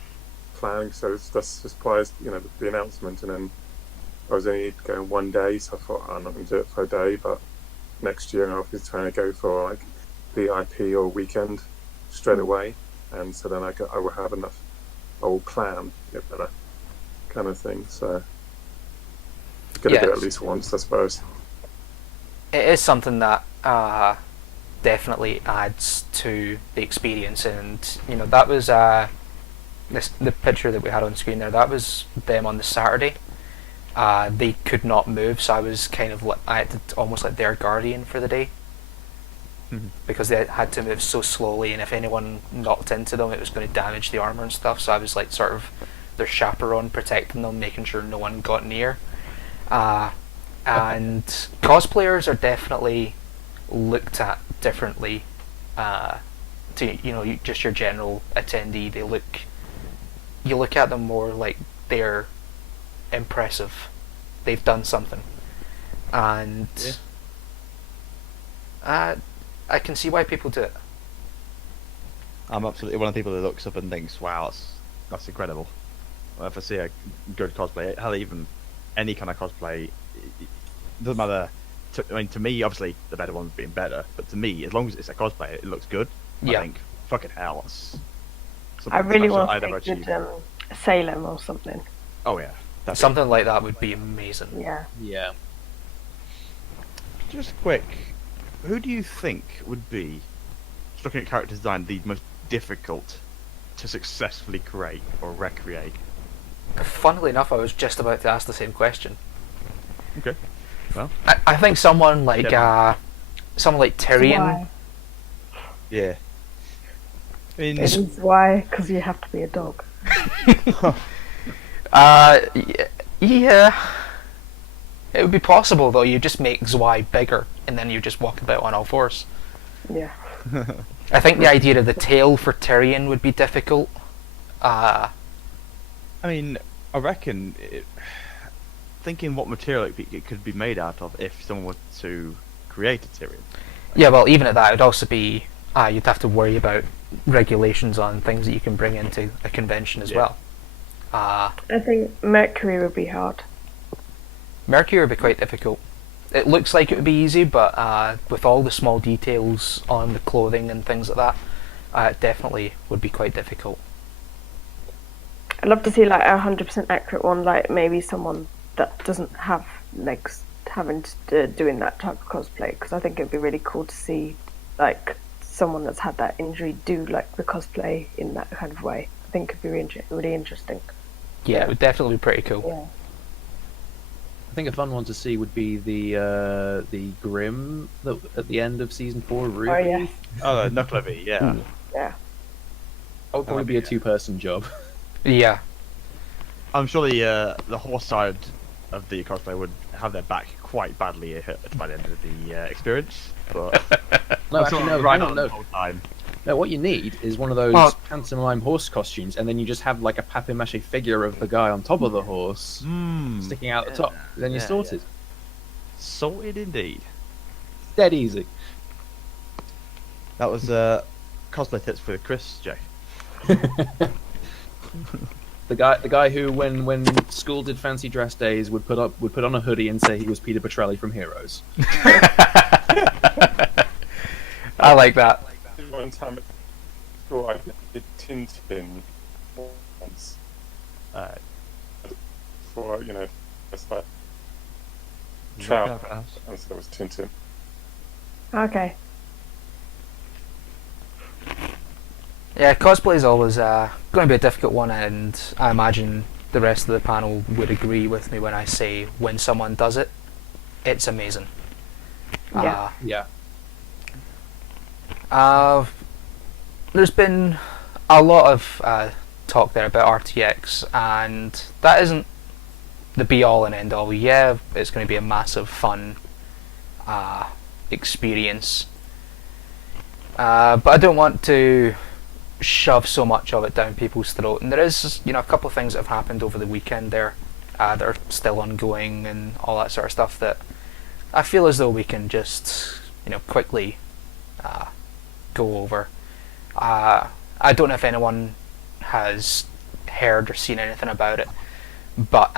plan, so it's just prior, the announcement, and then I was only going 1 day, so I thought I'm not going to do it for a day. But next year I'll be trying to go for like VIP or weekend straight away, and so then I will have enough. I will plan better, kind of thing. So I'm going to do it at least once, I suppose. It is something that definitely adds to the experience, and that was the picture that we had on screen there. That was them on the Saturday. They could not move, so I was kind of I had to almost like their guardian for the day, because they had to move so slowly, and if anyone knocked into them, it was going to damage the armor and stuff. So I was like sort of their chaperone, protecting them, making sure no one got near. And cosplayers are definitely looked at differently to just your general attendee. You look at them more like they're impressive, they've done something, and I can see why people do it. I'm absolutely one of the people that looks up and thinks, "Wow, that's incredible." If I see a good cosplay, hell, even any kind of cosplay, it doesn't matter. To me, obviously, the better ones being better, but to me, as long as it's a cosplay, it looks good. Yeah. I think, fucking hell, that's I really want I'd to never see a achieve. good Salem or something. Oh yeah, that's Something like that would be amazing. Yeah. Yeah. Just quick, who do you think would be, just looking at character design, the most difficult to successfully create or recreate? Funnily enough, I was just about to ask the same question. Okay. Well, I think someone like Tyrion. Why? yeah. I mean, It is why, because you have to be a dog. Yeah. It would be possible though. You just make Zwei bigger, and then you just walk about on all fours. Yeah. I think the idea of the tail for Tyrion would be difficult. I mean, I reckon thinking what material it could be made out of if someone were to create a Tyrion. Yeah, well, even at that, it'd also be you'd have to worry about regulations on things that you can bring into a convention as well. I think Mercury would be hard. Mercury would be quite difficult. It looks like it would be easy, but with all the small details on the clothing and things like that, it definitely would be quite difficult. I'd love to see like 100% accurate one, like maybe someone that doesn't have legs having to doing that type of cosplay, because I think it'd be really cool to see like someone that's had that injury do like the cosplay in that kind of way. I think it'd be really interesting. Yeah, it would definitely be pretty cool. Yeah. I think a fun one to see would be the Grim that at the end of season 4. Ruby. Oh yeah. Oh, Knucklehead, yeah. Yeah. That would probably be a 2-person job. Yeah. I'm sure the horse side of the cosplay would have their back quite badly by the end of the experience, but No, actually, no, right hang on on, the no. whole time. No, what you need is one of those Well- pantomime horse costumes, and then you just have like a papier-mâché figure of the guy on top of the horse sticking out the top. Then you're Yeah, sorted. Sorted indeed. Dead easy. That was cosplay tips for Chris, Jay. The guy who, when school did fancy dress days, would put on a hoodie and say he was Peter Petrelli from Heroes. I like that. One time at school, I did Tintin once for it's like trout, and so it was Tintin. Okay. Yeah, cosplay is always going to be a difficult one, and I imagine the rest of the panel would agree with me when I say when someone does it, it's amazing. Yeah. Yeah. There's been a lot of talk there about RTX, and that isn't the be-all and end-all. Yeah, it's going to be a massive fun experience, but I don't want to shove so much of it down people's throat. And there is, a couple of things that have happened over the weekend there that are still ongoing and all that sort of stuff that I feel as though we can just, quickly go over. I don't know if anyone has heard or seen anything about it, but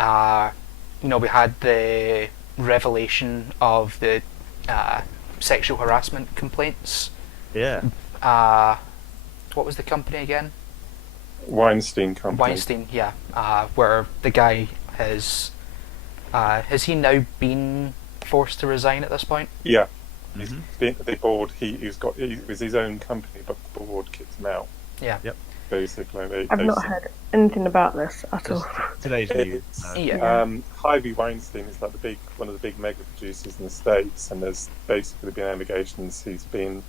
we had the revelation of the sexual harassment complaints. Yeah. What was the company again? Weinstein Company. Weinstein, yeah. Where the guy has he now been forced to resign at this point? Yeah. Mm-hmm. They board. He was his own company, but the board kicked him out. Yeah. Yep. Basically, I've not heard anything about this at all. Today's news. Yeah. Harvey Weinstein is like one of the big mega producers in the States, and there's basically been allegations he's been,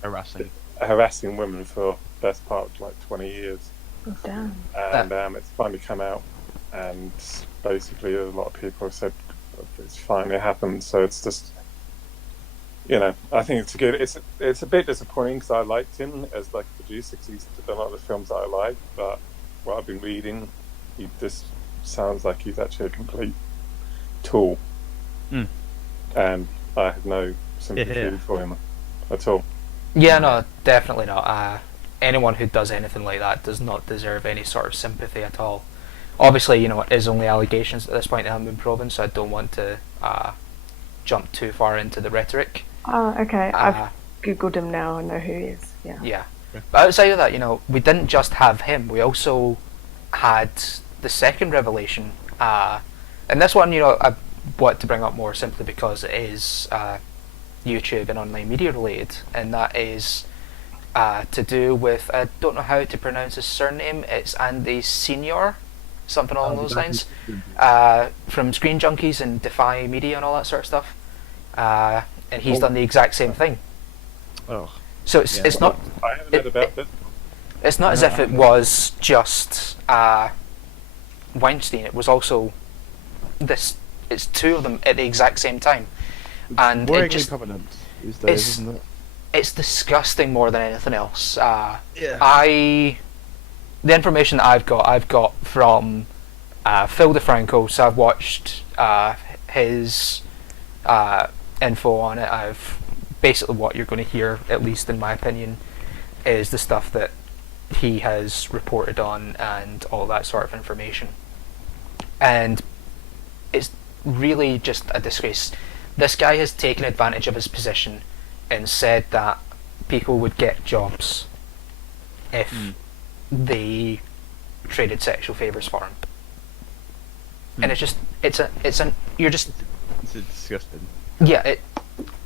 Harassing. women for the best part of like 20 years. Oh, damn. And it's finally come out, and basically a lot of people have said it's finally happened. So it's just, I think it's good. It's a bit disappointing because I liked him as like a producer because he's done a lot of the films that I like. But what I've been reading, he just sounds like he's actually a complete tool, and I have no sympathy for him at all. Yeah, no, definitely not. Anyone who does anything like that does not deserve any sort of sympathy at all. Obviously, it is only allegations at this point that haven't been proven, so I don't want to jump too far into the rhetoric. Oh, okay. I've googled him now. I know who he is. Yeah. Yeah. But outside of that, we didn't just have him. We also had the second revelation. And this one, I want to bring up more simply because it is YouTube and online media related, and that is to do with, I don't know how to pronounce his surname, it's Andy Senior, something along those lines, from Screen Junkies and Defy Media and all that sort of stuff, and he's done the exact same thing. Oh. So it's not, I haven't heard about this. it's not as if it was just Weinstein, it was also it's two of them at the exact same time. And it just, prominent these days, isn't it? it's disgusting more than anything else. Yeah. The information that I've got from Phil DeFranco. So I've watched his info on it. I've basically what you're going to hear, at least in my opinion, is the stuff that he has reported on and all that sort of information. And it's really just a disgrace. This guy has taken advantage of his position and said that people would get jobs if they traded sexual favors for him. And it's disgusting. Yeah,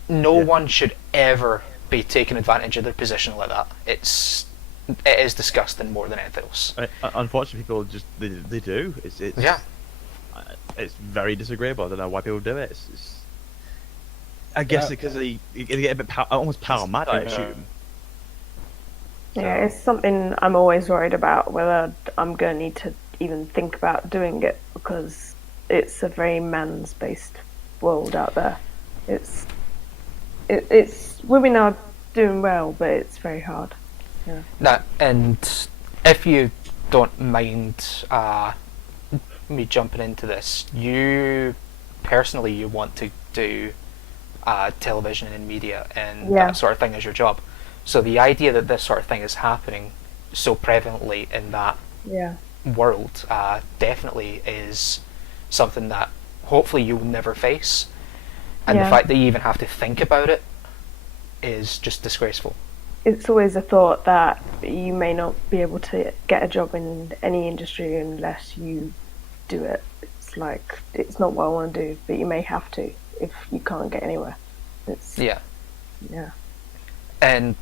no one should ever be taking advantage of their position like that. It is disgusting more than anything else. Unfortunately, people just they do. It's very disagreeable. I don't know why people do it. I guess because they get a bit almost power mad, I assume. Yeah, it's something I'm always worried about, whether I'm going to need to even think about doing it, because it's a very man's-based world out there. It's women are doing well, but it's very hard. Yeah. Now, and if you don't mind me jumping into this, you want to do television and media and that sort of thing as your job. So the idea that this sort of thing is happening so prevalently in that world definitely is something that hopefully you will never face. And the fact that you even have to think about it is just disgraceful. It's always a thought that you may not be able to get a job in any industry unless you do it. It's like, it's not what I want to do, but you may have to if you can't get anywhere. Yeah. And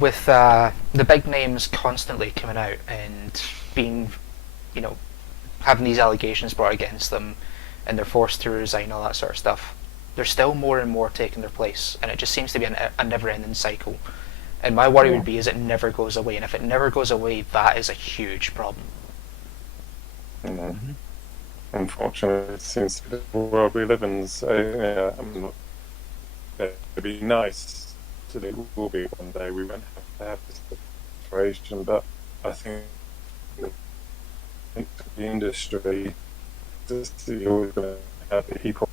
with the big names constantly coming out and being, having these allegations brought against them, and they're forced to resign, all that sort of stuff, there's still more and more taking their place, and it just seems to be a never-ending cycle. And my worry would be is it never goes away, and if it never goes away, that is a huge problem. Unfortunately, it seems to be the world we live in. So, it'd be nice to it will be one day. We won't have to have this situation, but I think the industry, you're always going to have people,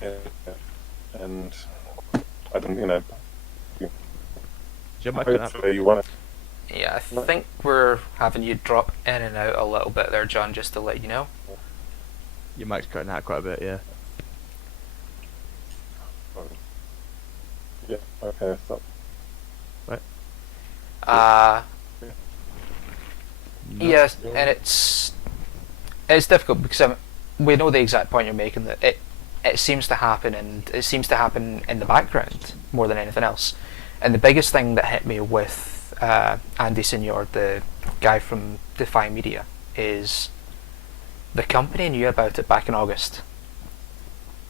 and I don't, hopefully you want to. Yeah, I think we're having you drop in and out a little bit there, John, just to let you know. Your mic's cutting out quite a bit, yeah. Yeah, okay, stop. Right. Yes, and it's difficult because we know the exact point you're making, that it seems to happen, and it seems to happen in the background more than anything else. And the biggest thing that hit me with Andy Senior, the guy from Defy Media, is the company knew about it back in August.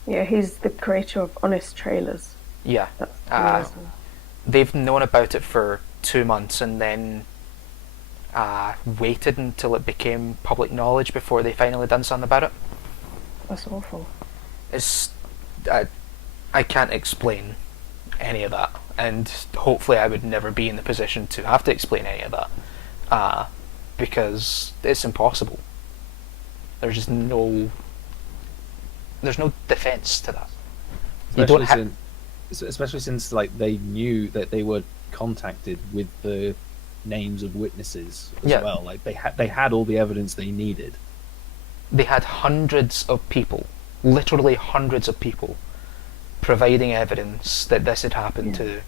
Yeah, he's the creator of Honest Trailers. Yeah. That's they've known about it for 2 months and then waited until it became public knowledge before they finally done something about it. That's awful. I can't explain any of that, and hopefully I would never be in the position to have to explain any of that, because it's impossible. There's no defense to that. Especially since like they knew that they were contacted with the names of witnesses as well. Like they had all the evidence they needed. They had hundreds of people, literally hundreds of people, providing evidence that this had happened to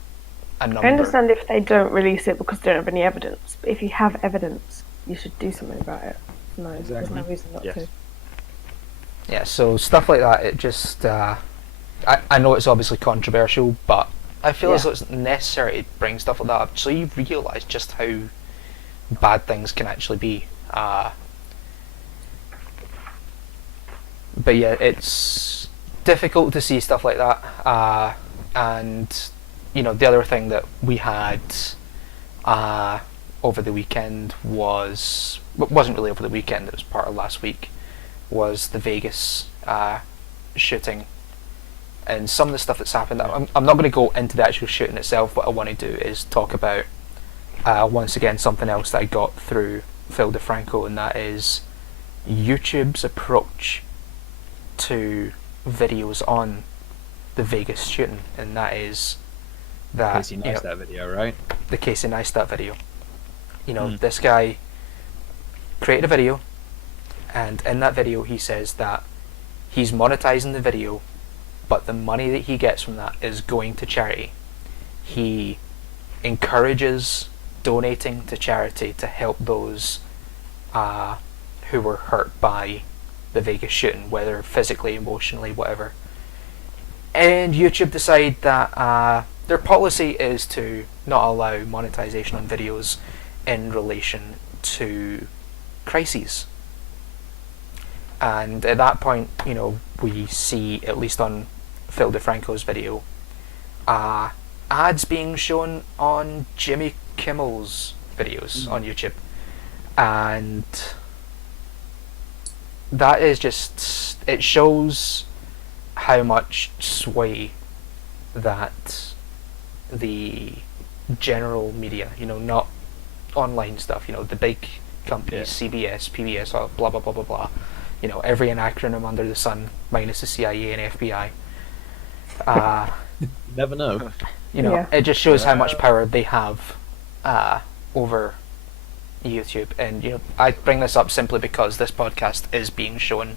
a number. I understand if they don't release it because they don't have any evidence, but if you have evidence, you should do something about it. No, there's no reason not to. Yeah, so stuff like that, it just... I know it's obviously controversial, but I feel as though it's necessary to bring stuff like that up so you realise just how bad things can actually be. But yeah, it's difficult to see stuff like that. And, the other thing that we had over the weekend was... It wasn't really over the weekend, it was part of last week, was the Vegas shooting. And some of the stuff that's happened, I'm not going to go into the actual shooting itself. What I want to do is talk about, once again, something else that I got through Phil DeFranco, and that is YouTube's approach to videos on the Vegas shooting, and that is that Casey Neistat video, right? the Casey Neistat video. This guy created a video, and in that video he says that he's monetizing the video, but the money that he gets from that is going to charity. He encourages donating to charity to help those who were hurt by the Vegas shooting, whether physically, emotionally, whatever. And YouTube decide that their policy is to not allow monetization on videos in relation to crises. And at that point, we see, at least on Phil DeFranco's video, ads being shown on Jimmy Kimmel's videos on YouTube. And that is just, it shows how much sway that the general media, not online stuff, the big companies, CBS, PBS, blah blah blah blah blah, every acronym under the sun minus the CIA and FBI. You never know. It just shows how much power they have over YouTube. And I bring this up simply because this podcast is being shown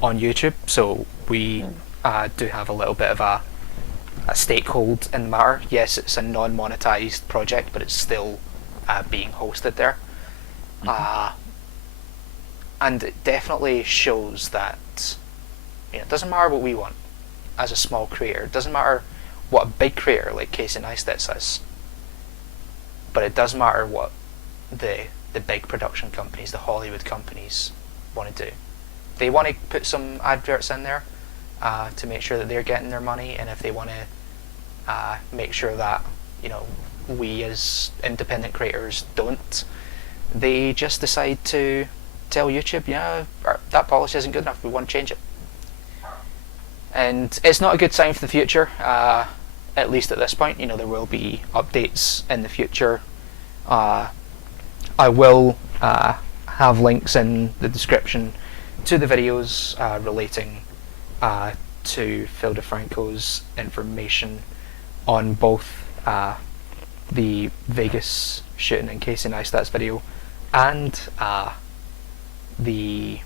on YouTube, so we do have a little bit of a stakehold in the matter. Yes, it's a non-monetized project, but it's still being hosted there. And it definitely shows that it doesn't matter what we want as a small creator. It doesn't matter what a big creator like Casey Neistat says, but it does matter what the big production companies, the Hollywood companies, want to do. They want to put some adverts in there to make sure that they're getting their money, and if they want to make sure that we as independent creators don't, they just decide to tell YouTube, that policy isn't good enough, we want to change it. And it's not a good sign for the future, at least at this point. There will be updates in the future. I will have links in the description to the videos relating to Phil DeFranco's information on both the Vegas shooting and Casey Neistat's video, and the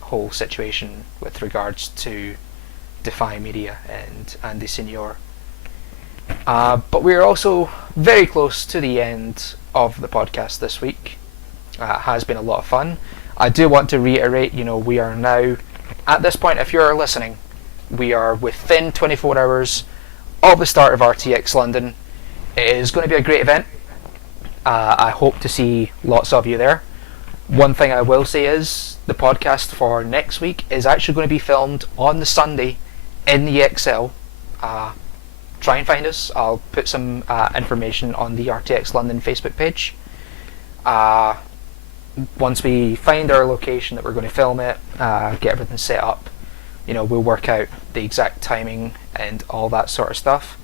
whole situation with regards to Defy Media and Andy Senior. But we're also very close to the end of the podcast this week. It has been a lot of fun. I do want to reiterate, we are now, at this point, if you're listening, we are within 24 hours of the start of RTX London. It is going to be a great event. I hope to see lots of you there. One thing I will say is the podcast for next week is actually going to be filmed on the Sunday in the EXL. Try and find us. I'll put some information on the RTX London Facebook page. Once we find our location that we're going to film it, get everything set up, we'll work out the exact timing and all that sort of stuff.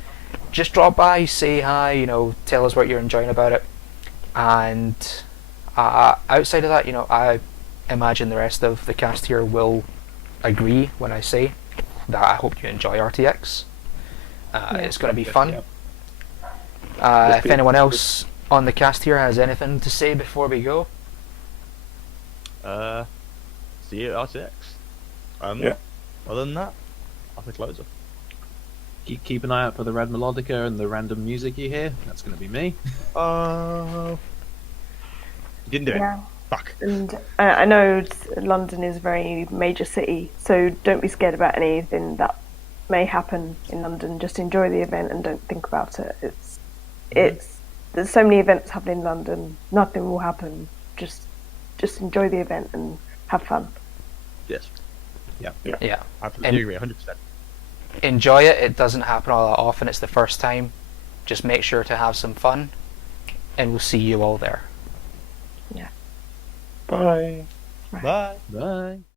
Just drop by, say hi, tell us what you're enjoying about it. And outside of that, I imagine the rest of the cast here will agree when I say that I hope you enjoy RTX. It's going to be fun. If anyone else on the cast here has anything to say before we go. See you at RTX. Other than that, I'll take closer. Keep an eye out for the red melodica and the random music you hear. That's going to be me. You didn't do it. Fuck. And I know London is a very major city, so don't be scared about anything that may happen in London. Just enjoy the event and don't think about it. There's so many events happening in London. Nothing will happen. Just enjoy the event and have fun. Yes. Yeah. I absolutely agree, 100%. Enjoy it. It doesn't happen all that often. It's the first time. Just make sure to have some fun, and we'll see you all there. Yeah. Bye. Bye. Bye.